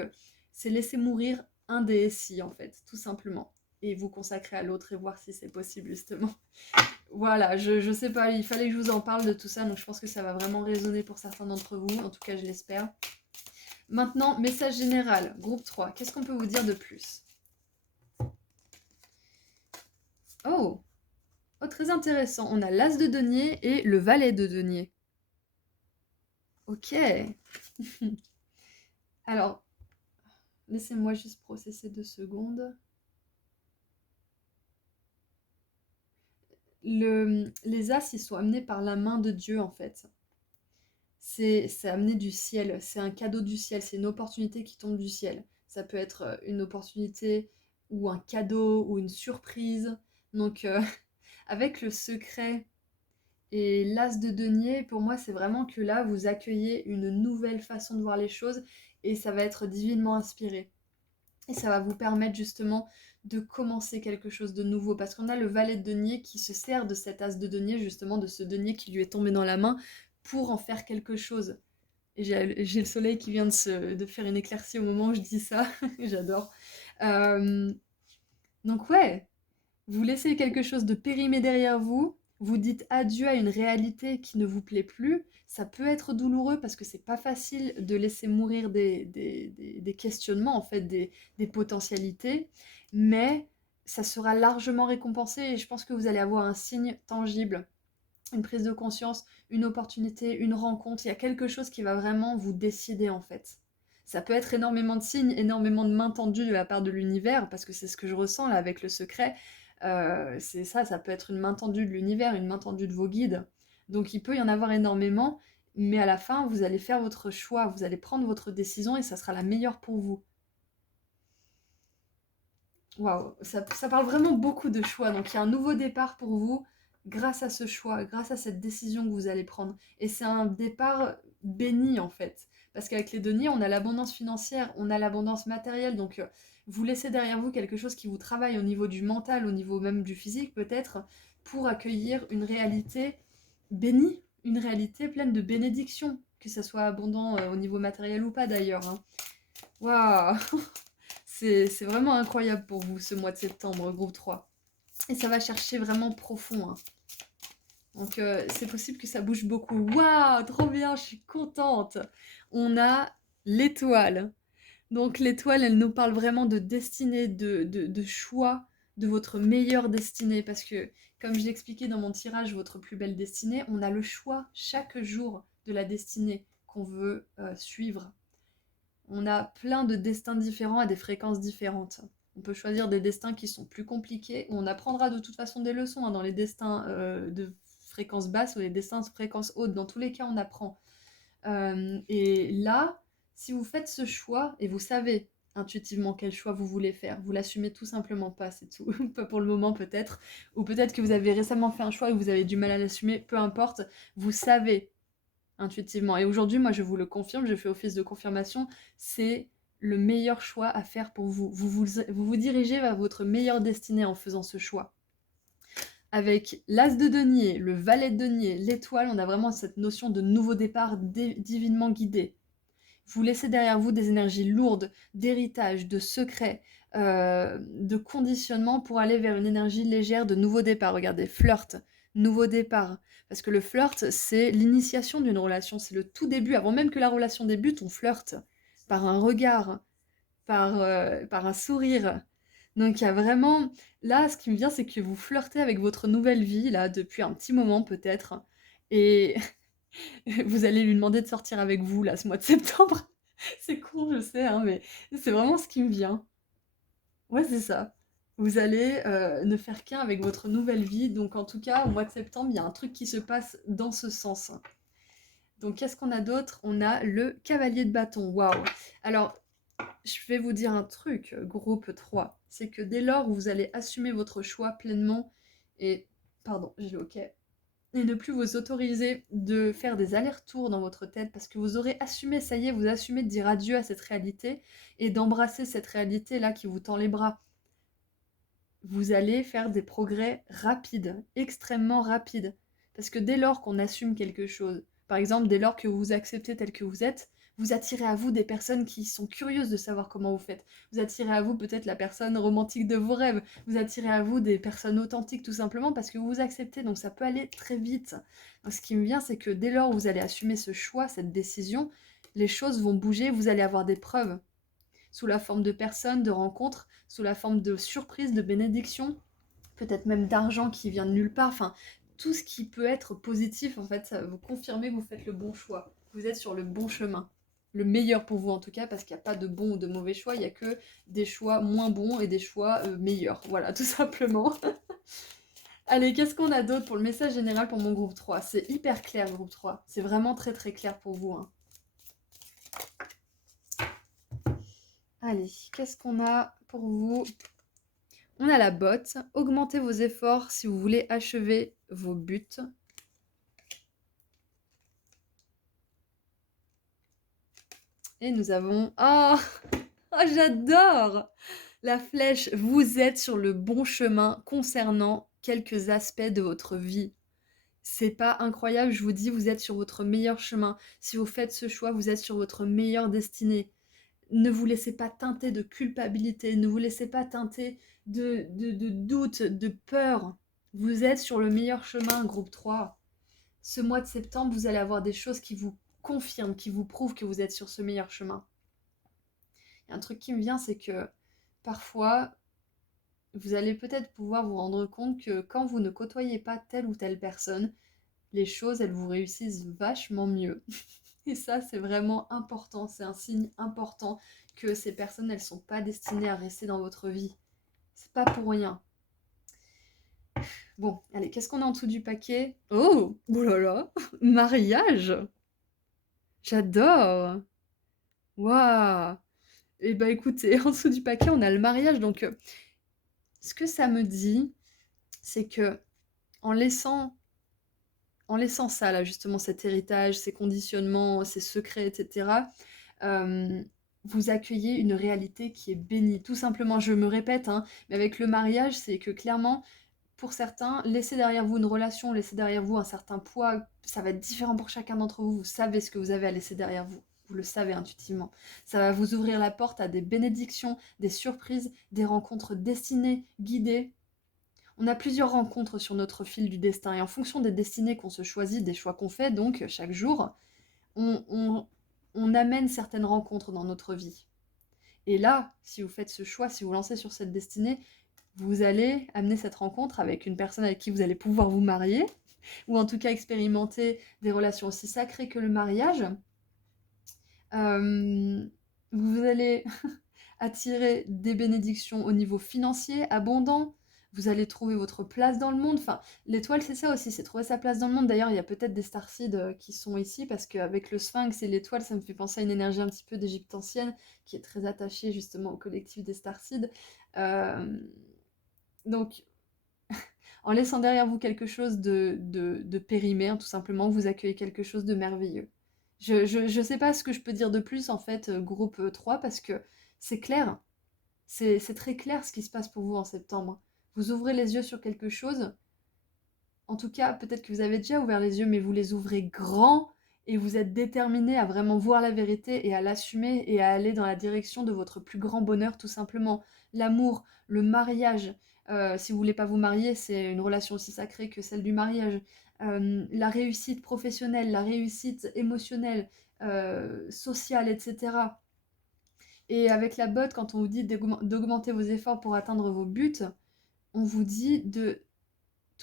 c'est laisser mourir un des et si, en fait, tout simplement. Et vous consacrer à l'autre et voir si c'est possible, justement. Voilà, je sais pas, il fallait que je vous en parle de tout ça, donc je pense que ça va vraiment résonner pour certains d'entre vous, en tout cas je l'espère. Maintenant, message général, groupe 3, qu'est-ce qu'on peut vous dire de plus? Oh, oh, très intéressant, on a l'as de denier et le valet de denier. Ok. Alors, laissez-moi juste processer 2 secondes. Les as, ils sont amenés par la main de Dieu, en fait. C'est amené du ciel, c'est un cadeau du ciel, c'est une opportunité qui tombe du ciel. Ça peut être une opportunité ou un cadeau ou une surprise. Donc, avec le secret et l'as de denier, pour moi, c'est vraiment que là, vous accueillez une nouvelle façon de voir les choses et ça va être divinement inspiré. Et ça va vous permettre justement de commencer quelque chose de nouveau. Parce qu'on a le valet de denier qui se sert de cet as de denier, justement de ce denier qui lui est tombé dans la main, pour en faire quelque chose. Et j'ai le soleil qui vient de faire une éclaircie au moment où je dis ça. J'adore. Euh, donc ouais, vous laissez quelque chose de périmé derrière vous, vous dites adieu à une réalité qui ne vous plaît plus. Ça peut être douloureux parce que c'est pas facile de laisser mourir des questionnements, en fait, des potentialités, mais ça sera largement récompensé et je pense que vous allez avoir un signe tangible, une prise de conscience, une opportunité, une rencontre. Il y a quelque chose qui va vraiment vous décider, en fait. Ça peut être énormément de signes, énormément de mains tendues de la part de l'univers, parce que c'est ce que je ressens là avec le secret. C'est ça, ça peut être une main tendue de l'univers, une main tendue de vos guides. Donc il peut y en avoir énormément, mais à la fin, vous allez faire votre choix, vous allez prendre votre décision et ça sera la meilleure pour vous. Waouh, ça parle vraiment beaucoup de choix. Donc il y a un nouveau départ pour vous grâce à ce choix, grâce à cette décision que vous allez prendre. Et c'est un départ béni en fait. Parce qu'avec les deniers, on a l'abondance financière, on a l'abondance matérielle. Donc vous laissez derrière vous quelque chose qui vous travaille au niveau du mental, au niveau même du physique peut-être, pour accueillir une réalité bénie, une réalité pleine de bénédictions, que ça soit abondant au niveau matériel ou pas d'ailleurs, hein. Waouh. C'est vraiment incroyable pour vous ce mois de septembre, groupe 3. Et ça va chercher vraiment profond, hein. Donc c'est possible que ça bouge beaucoup. Waouh, trop bien, je suis contente. On a l'étoile. Donc l'étoile, elle nous parle vraiment de destinée, de choix, de votre meilleure destinée. Parce que, comme je l'expliquais dans mon tirage, votre plus belle destinée, on a le choix chaque jour de la destinée qu'on veut suivre. On a plein de destins différents à des fréquences différentes. On peut choisir des destins qui sont plus compliqués. On apprendra de toute façon des leçons, hein, dans les destins de fréquence basse ou les destins de fréquence haute. Dans tous les cas, on apprend. Et là, si vous faites ce choix et vous savez intuitivement quel choix vous voulez faire, vous l'assumez tout simplement pas, c'est tout. Pas pour le moment peut-être. Ou peut-être que vous avez récemment fait un choix et vous avez du mal à l'assumer, peu importe. Vous savez intuitivement. Et aujourd'hui, moi, je vous le confirme, je fais office de confirmation, c'est le meilleur choix à faire pour vous. Vous dirigez vers votre meilleure destinée en faisant ce choix. Avec l'as de denier, le valet de denier, l'étoile, on a vraiment cette notion de nouveau départ divinement guidé. Vous laissez derrière vous des énergies lourdes, d'héritage, de secrets, de conditionnement pour aller vers une énergie légère de nouveau départ. Regardez, flirt, nouveau départ. Parce que le flirt, c'est l'initiation d'une relation, c'est le tout début. Avant même que la relation débute, on flirte par un regard, par un sourire. Donc il y a vraiment... Là, ce qui me vient, c'est que vous flirtez avec votre nouvelle vie, là, depuis un petit moment peut-être. Et vous allez lui demander de sortir avec vous, là, ce mois de septembre. C'est con, je sais, hein, mais c'est vraiment ce qui me vient. Ouais, c'est ça. Vous allez ne faire qu'un avec votre nouvelle vie. Donc en tout cas, au mois de septembre, il y a un truc qui se passe dans ce sens. Donc qu'est-ce qu'on a d'autre? On a le cavalier de bâton. Waouh! Alors, je vais vous dire un truc, groupe 3. C'est que dès lors où vous allez assumer votre choix pleinement et... Pardon, j'ai le OK. Et ne plus vous autoriser de faire des allers-retours dans votre tête parce que vous aurez assumé, ça y est, vous assumez de dire adieu à cette réalité et d'embrasser cette réalité-là qui vous tend les bras. Vous allez faire des progrès rapides, extrêmement rapides. Parce que dès lors qu'on assume quelque chose, par exemple, dès lors que vous vous acceptez tel que vous êtes, vous attirez à vous des personnes qui sont curieuses de savoir comment vous faites. Vous attirez à vous peut-être la personne romantique de vos rêves. Vous attirez à vous des personnes authentiques tout simplement parce que vous vous acceptez. Donc ça peut aller très vite. Donc, ce qui me vient, c'est que dès lors où vous allez assumer ce choix, cette décision, les choses vont bouger, vous allez avoir des preuves sous la forme de personnes, de rencontres, sous la forme de surprises, de bénédictions, peut-être même d'argent qui vient de nulle part. Enfin, tout ce qui peut être positif, en fait, ça vous confirmez que vous faites le bon choix. Vous êtes sur le bon chemin. Le meilleur pour vous en tout cas, parce qu'il n'y a pas de bon ou de mauvais choix, il n'y a que des choix moins bons et des choix meilleurs. Voilà, tout simplement. Allez, qu'est-ce qu'on a d'autre pour le message général pour mon groupe 3? C'est hyper clair, groupe 3. C'est vraiment très très clair pour vous. Hein. Allez, qu'est-ce qu'on a pour vous? On a la botte. Augmentez vos efforts si vous voulez achever vos buts. Et nous avons... Oh, oh j'adore! La flèche, vous êtes sur le bon chemin concernant quelques aspects de votre vie. C'est pas incroyable, je vous dis, vous êtes sur votre meilleur chemin. Si vous faites ce choix, vous êtes sur votre meilleure destinée. Ne vous laissez pas teinter de culpabilité, ne vous laissez pas teinter de doute, de peur. Vous êtes sur le meilleur chemin, groupe 3. Ce mois de septembre, vous allez avoir des choses qui vous confirment, qui vous prouvent que vous êtes sur ce meilleur chemin. Il y a un truc qui me vient, c'est que parfois, vous allez peut-être pouvoir vous rendre compte que quand vous ne côtoyez pas telle ou telle personne, les choses, elles vous réussissent vachement mieux. Et ça, c'est vraiment important, c'est un signe important que ces personnes, elles sont pas destinées à rester dans votre vie. C'est pas pour rien. Bon, allez, qu'est-ce qu'on a en dessous du paquet? Oh, oh là là, mariage! J'adore! Waouh! Et bah écoutez, en dessous du paquet, on a le mariage. Donc, ce que ça me dit, c'est que en laissant, en laissant ça, là, justement, cet héritage, ces conditionnements, ces secrets, etc., euh, vous accueillez une réalité qui est bénie. Tout simplement, je me répète, hein, mais avec le mariage, c'est que clairement, pour certains, laisser derrière vous une relation, laisser derrière vous un certain poids, ça va être différent pour chacun d'entre vous. Vous savez ce que vous avez à laisser derrière vous. Vous le savez intuitivement. Ça va vous ouvrir la porte à des bénédictions, des surprises, des rencontres destinées, guidées. On a plusieurs rencontres sur notre fil du destin et en fonction des destinées qu'on se choisit, des choix qu'on fait donc chaque jour, on, on, on amène certaines rencontres dans notre vie. Et là, si vous faites ce choix, si vous lancez sur cette destinée, vous allez amener cette rencontre avec une personne avec qui vous allez pouvoir vous marier, ou en tout cas expérimenter des relations aussi sacrées que le mariage. Vous allez attirer des bénédictions au niveau financier, abondant. Vous allez trouver votre place dans le monde. Enfin, l'étoile, c'est ça aussi, c'est trouver sa place dans le monde. D'ailleurs, il y a peut-être des starseeds qui sont ici, parce qu'avec le sphinx et l'étoile, ça me fait penser à une énergie un petit peu d'égypte ancienne, qui est très attachée justement au collectif des starseeds. Donc, en laissant derrière vous quelque chose de périmé, hein, tout simplement, vous accueillez quelque chose de merveilleux. Je sais pas ce que je peux dire de plus, en fait, groupe 3, parce que c'est clair. C'est très clair ce qui se passe pour vous en septembre. Vous ouvrez les yeux sur quelque chose. En tout cas, peut-être que vous avez déjà ouvert les yeux, mais vous les ouvrez grands et vous êtes déterminé à vraiment voir la vérité et à l'assumer et à aller dans la direction de votre plus grand bonheur, tout simplement. L'amour, le mariage. Si vous voulez pas vous marier, c'est une relation aussi sacrée que celle du mariage. La réussite professionnelle, la réussite émotionnelle, sociale, etc. Et avec la botte, quand on vous dit d'augmenter vos efforts pour atteindre vos buts, on vous dit de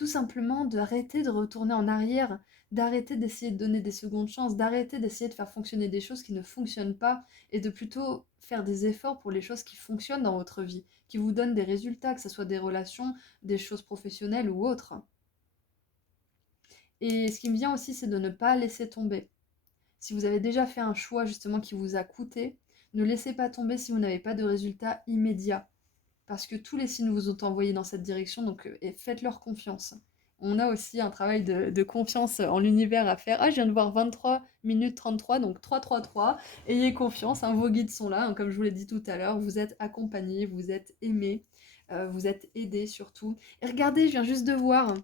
tout simplement d'arrêter de retourner en arrière, d'arrêter d'essayer de donner des secondes chances, d'arrêter d'essayer de faire fonctionner des choses qui ne fonctionnent pas et de plutôt faire des efforts pour les choses qui fonctionnent dans votre vie, qui vous donnent des résultats, que ce soit des relations, des choses professionnelles ou autres. Et ce qui me vient aussi, c'est de ne pas laisser tomber. Si vous avez déjà fait un choix justement qui vous a coûté, ne laissez pas tomber si vous n'avez pas de résultat immédiat. Parce que tous les signes vous ont envoyé dans cette direction, donc et faites-leur confiance. On a aussi un travail de confiance en l'univers à faire. Ah, je viens de voir 23 minutes 33, donc 333. Ayez confiance, hein, vos guides sont là, hein, comme je vous l'ai dit tout à l'heure. Vous êtes accompagnés, vous êtes aimés, vous êtes aidés surtout. Et regardez, je viens juste de voir,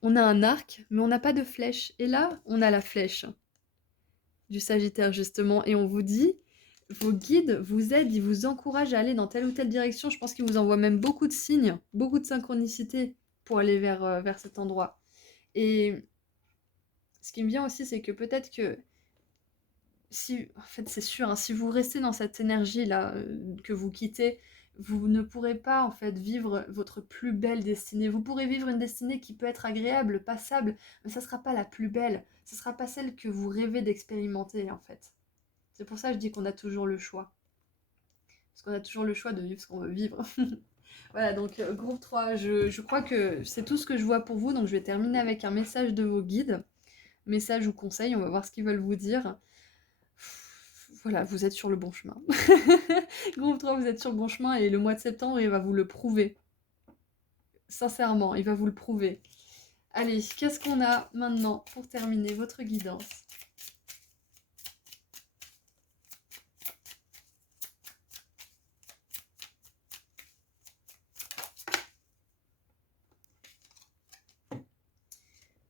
on a un arc, mais on n'a pas de flèche. Et là, on a la flèche du Sagittaire justement, et on vous dit, vos guides vous aident, ils vous encouragent à aller dans telle ou telle direction. Je pense qu'ils vous envoient même beaucoup de signes, beaucoup de synchronicité pour aller vers cet endroit. Et ce qui me vient aussi, c'est que peut-être que si, en fait, c'est sûr, hein, si vous restez dans cette énergie-là que vous quittez, vous ne pourrez pas en fait vivre votre plus belle destinée. Vous pourrez vivre une destinée qui peut être agréable, passable, mais ça ne sera pas la plus belle. Ce ne sera pas celle que vous rêvez d'expérimenter en fait. C'est pour ça que je dis qu'on a toujours le choix. Parce qu'on a toujours le choix de vivre ce qu'on veut vivre. Voilà, donc groupe 3, je crois que c'est tout ce que je vois pour vous. Donc je vais terminer avec un message de vos guides. Message ou conseil, on va voir ce qu'ils veulent vous dire. Voilà, vous êtes sur le bon chemin. Groupe 3, vous êtes sur le bon chemin et le mois de septembre, il va vous le prouver. Sincèrement, il va vous le prouver. Allez, qu'est-ce qu'on a maintenant pour terminer votre guidance ?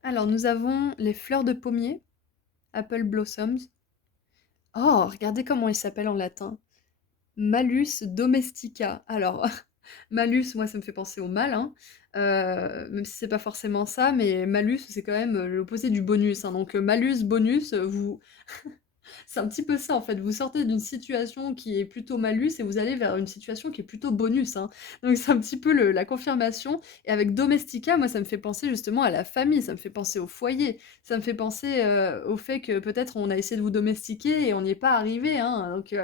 Alors, nous avons les fleurs de pommier, Apple Blossoms. Oh, regardez comment il s'appelle en latin. Malus domestica. Alors, malus, moi, ça me fait penser au mal, hein. Même si c'est pas forcément ça, mais malus, c'est quand même l'opposé du bonus, hein. Donc, malus, bonus, vous... c'est un petit peu ça, en fait. Vous sortez d'une situation qui est plutôt malus et vous allez vers une situation qui est plutôt bonus, hein. Donc, c'est un petit peu la confirmation. Et avec domestica, moi, ça me fait penser justement à la famille, ça me fait penser au foyer, ça me fait penser au fait que peut-être on a essayé de vous domestiquer et on n'y est pas arrivé, hein. Donc,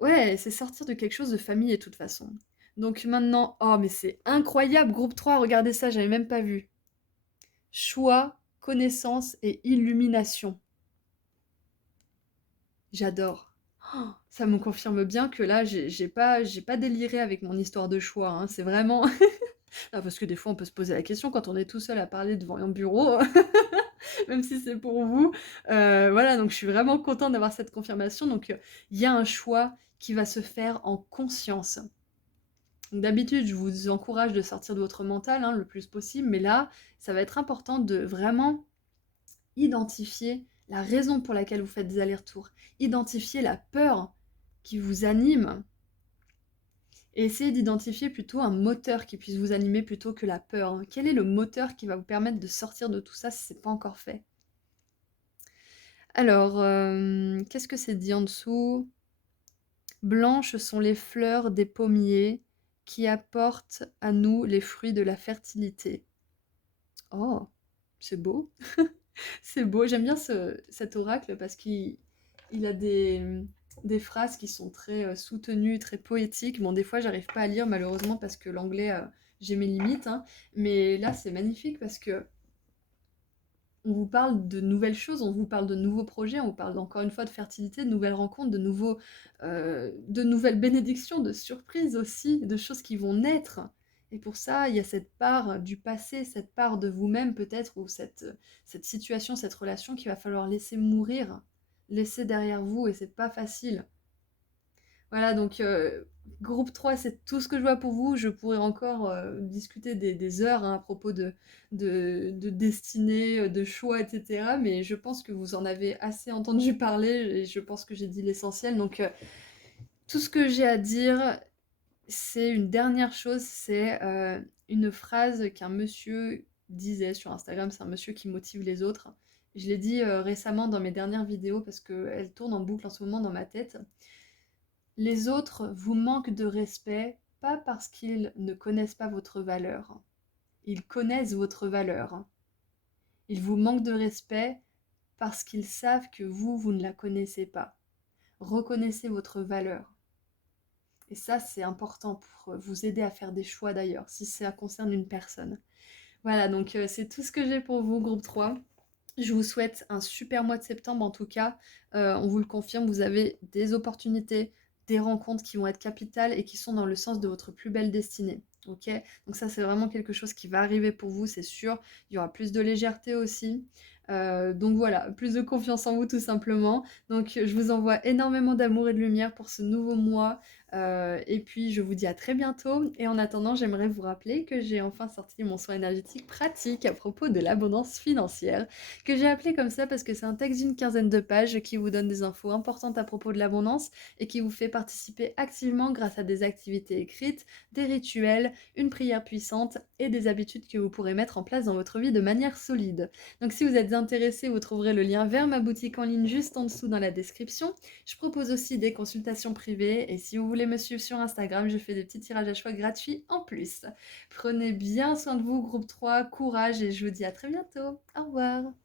ouais, c'est sortir de quelque chose de familier de toute façon. Donc maintenant, oh mais c'est incroyable, groupe 3, regardez ça, j'avais même pas vu. Choix, connaissance et illumination. J'adore. Oh, ça me confirme bien que là, j'ai pas déliré avec mon histoire de choix, hein, c'est vraiment... Ah, parce que des fois, on peut se poser la question quand on est tout seul à parler devant un bureau, même si c'est pour vous. Voilà, donc je suis vraiment contente d'avoir cette confirmation. Donc, il y a un choix qui va se faire en conscience. D'habitude, je vous encourage de sortir de votre mental, hein, le plus possible, mais là, ça va être important de vraiment identifier la raison pour laquelle vous faites des allers-retours, identifier la peur qui vous anime, et essayer d'identifier plutôt un moteur qui puisse vous animer plutôt que la peur. Quel est le moteur qui va vous permettre de sortir de tout ça si ce n'est pas encore fait? Alors, qu'est-ce que c'est dit en dessous? Blanches sont les fleurs des pommiers qui apportent à nous les fruits de la fertilité. Oh, c'est beau. C'est beau. J'aime bien cet oracle parce qu'il a des phrases qui sont très soutenues, très poétiques. Bon, des fois, j'arrive pas à lire malheureusement parce que l'anglais, j'ai mes limites, hein. Mais là, c'est magnifique parce que on vous parle de nouvelles choses, on vous parle de nouveaux projets, on vous parle encore une fois de fertilité, de nouvelles rencontres, de nouvelles bénédictions, de surprises aussi, de choses qui vont naître. Et pour ça, il y a cette part du passé, cette part de vous-même peut-être, ou cette situation, cette relation qu'il va falloir laisser mourir, laisser derrière vous, et c'est pas facile. Voilà, donc groupe 3, c'est tout ce que je vois pour vous. Je pourrais encore discuter des heures, hein, à propos de destinée, de choix, etc. Mais je pense que vous en avez assez entendu parler et je pense que j'ai dit l'essentiel. Donc tout ce que j'ai à dire, c'est une dernière chose, c'est une phrase qu'un monsieur disait sur Instagram. C'est un monsieur qui motive les autres. Je l'ai dit récemment dans mes dernières vidéos parce qu'elle tourne en boucle en ce moment dans ma tête. Les autres vous manquent de respect, pas parce qu'ils ne connaissent pas votre valeur, Ils connaissent votre valeur. Ils vous manquent de respect parce qu'ils savent que vous, vous ne la connaissez pas. Reconnaissez votre valeur. Et ça, c'est important pour vous aider à faire des choix d'ailleurs, si ça concerne une personne. Voilà, donc c'est tout ce que j'ai pour vous, groupe 3. Je vous souhaite un super mois de septembre en tout cas. On vous le confirme, vous avez des opportunités, des rencontres qui vont être capitales et qui sont dans le sens de votre plus belle destinée. Ok? Donc ça, c'est vraiment quelque chose qui va arriver pour vous, c'est sûr. Il y aura plus de légèreté aussi. Donc voilà, plus de confiance en vous tout simplement. Donc je vous envoie énormément d'amour et de lumière pour ce nouveau mois. Et puis je vous dis à très bientôt. Et en attendant, j'aimerais vous rappeler que j'ai enfin sorti mon soin énergétique pratique à propos de l'abondance financière, que j'ai appelé comme ça parce que c'est un texte d'une quinzaine de pages qui vous donne des infos importantes à propos de l'abondance et qui vous fait participer activement grâce à des activités écrites, des rituels, une prière puissante et des habitudes que vous pourrez mettre en place dans votre vie de manière solide. Donc si vous êtes intéressé, vous trouverez le lien vers ma boutique en ligne juste en dessous dans la description. Je propose aussi des consultations privées et si vous voulez me suivre sur Instagram, je fais des petits tirages à choix gratuits en plus. Prenez bien soin de vous, groupe 3, courage et je vous dis à très bientôt. Au revoir.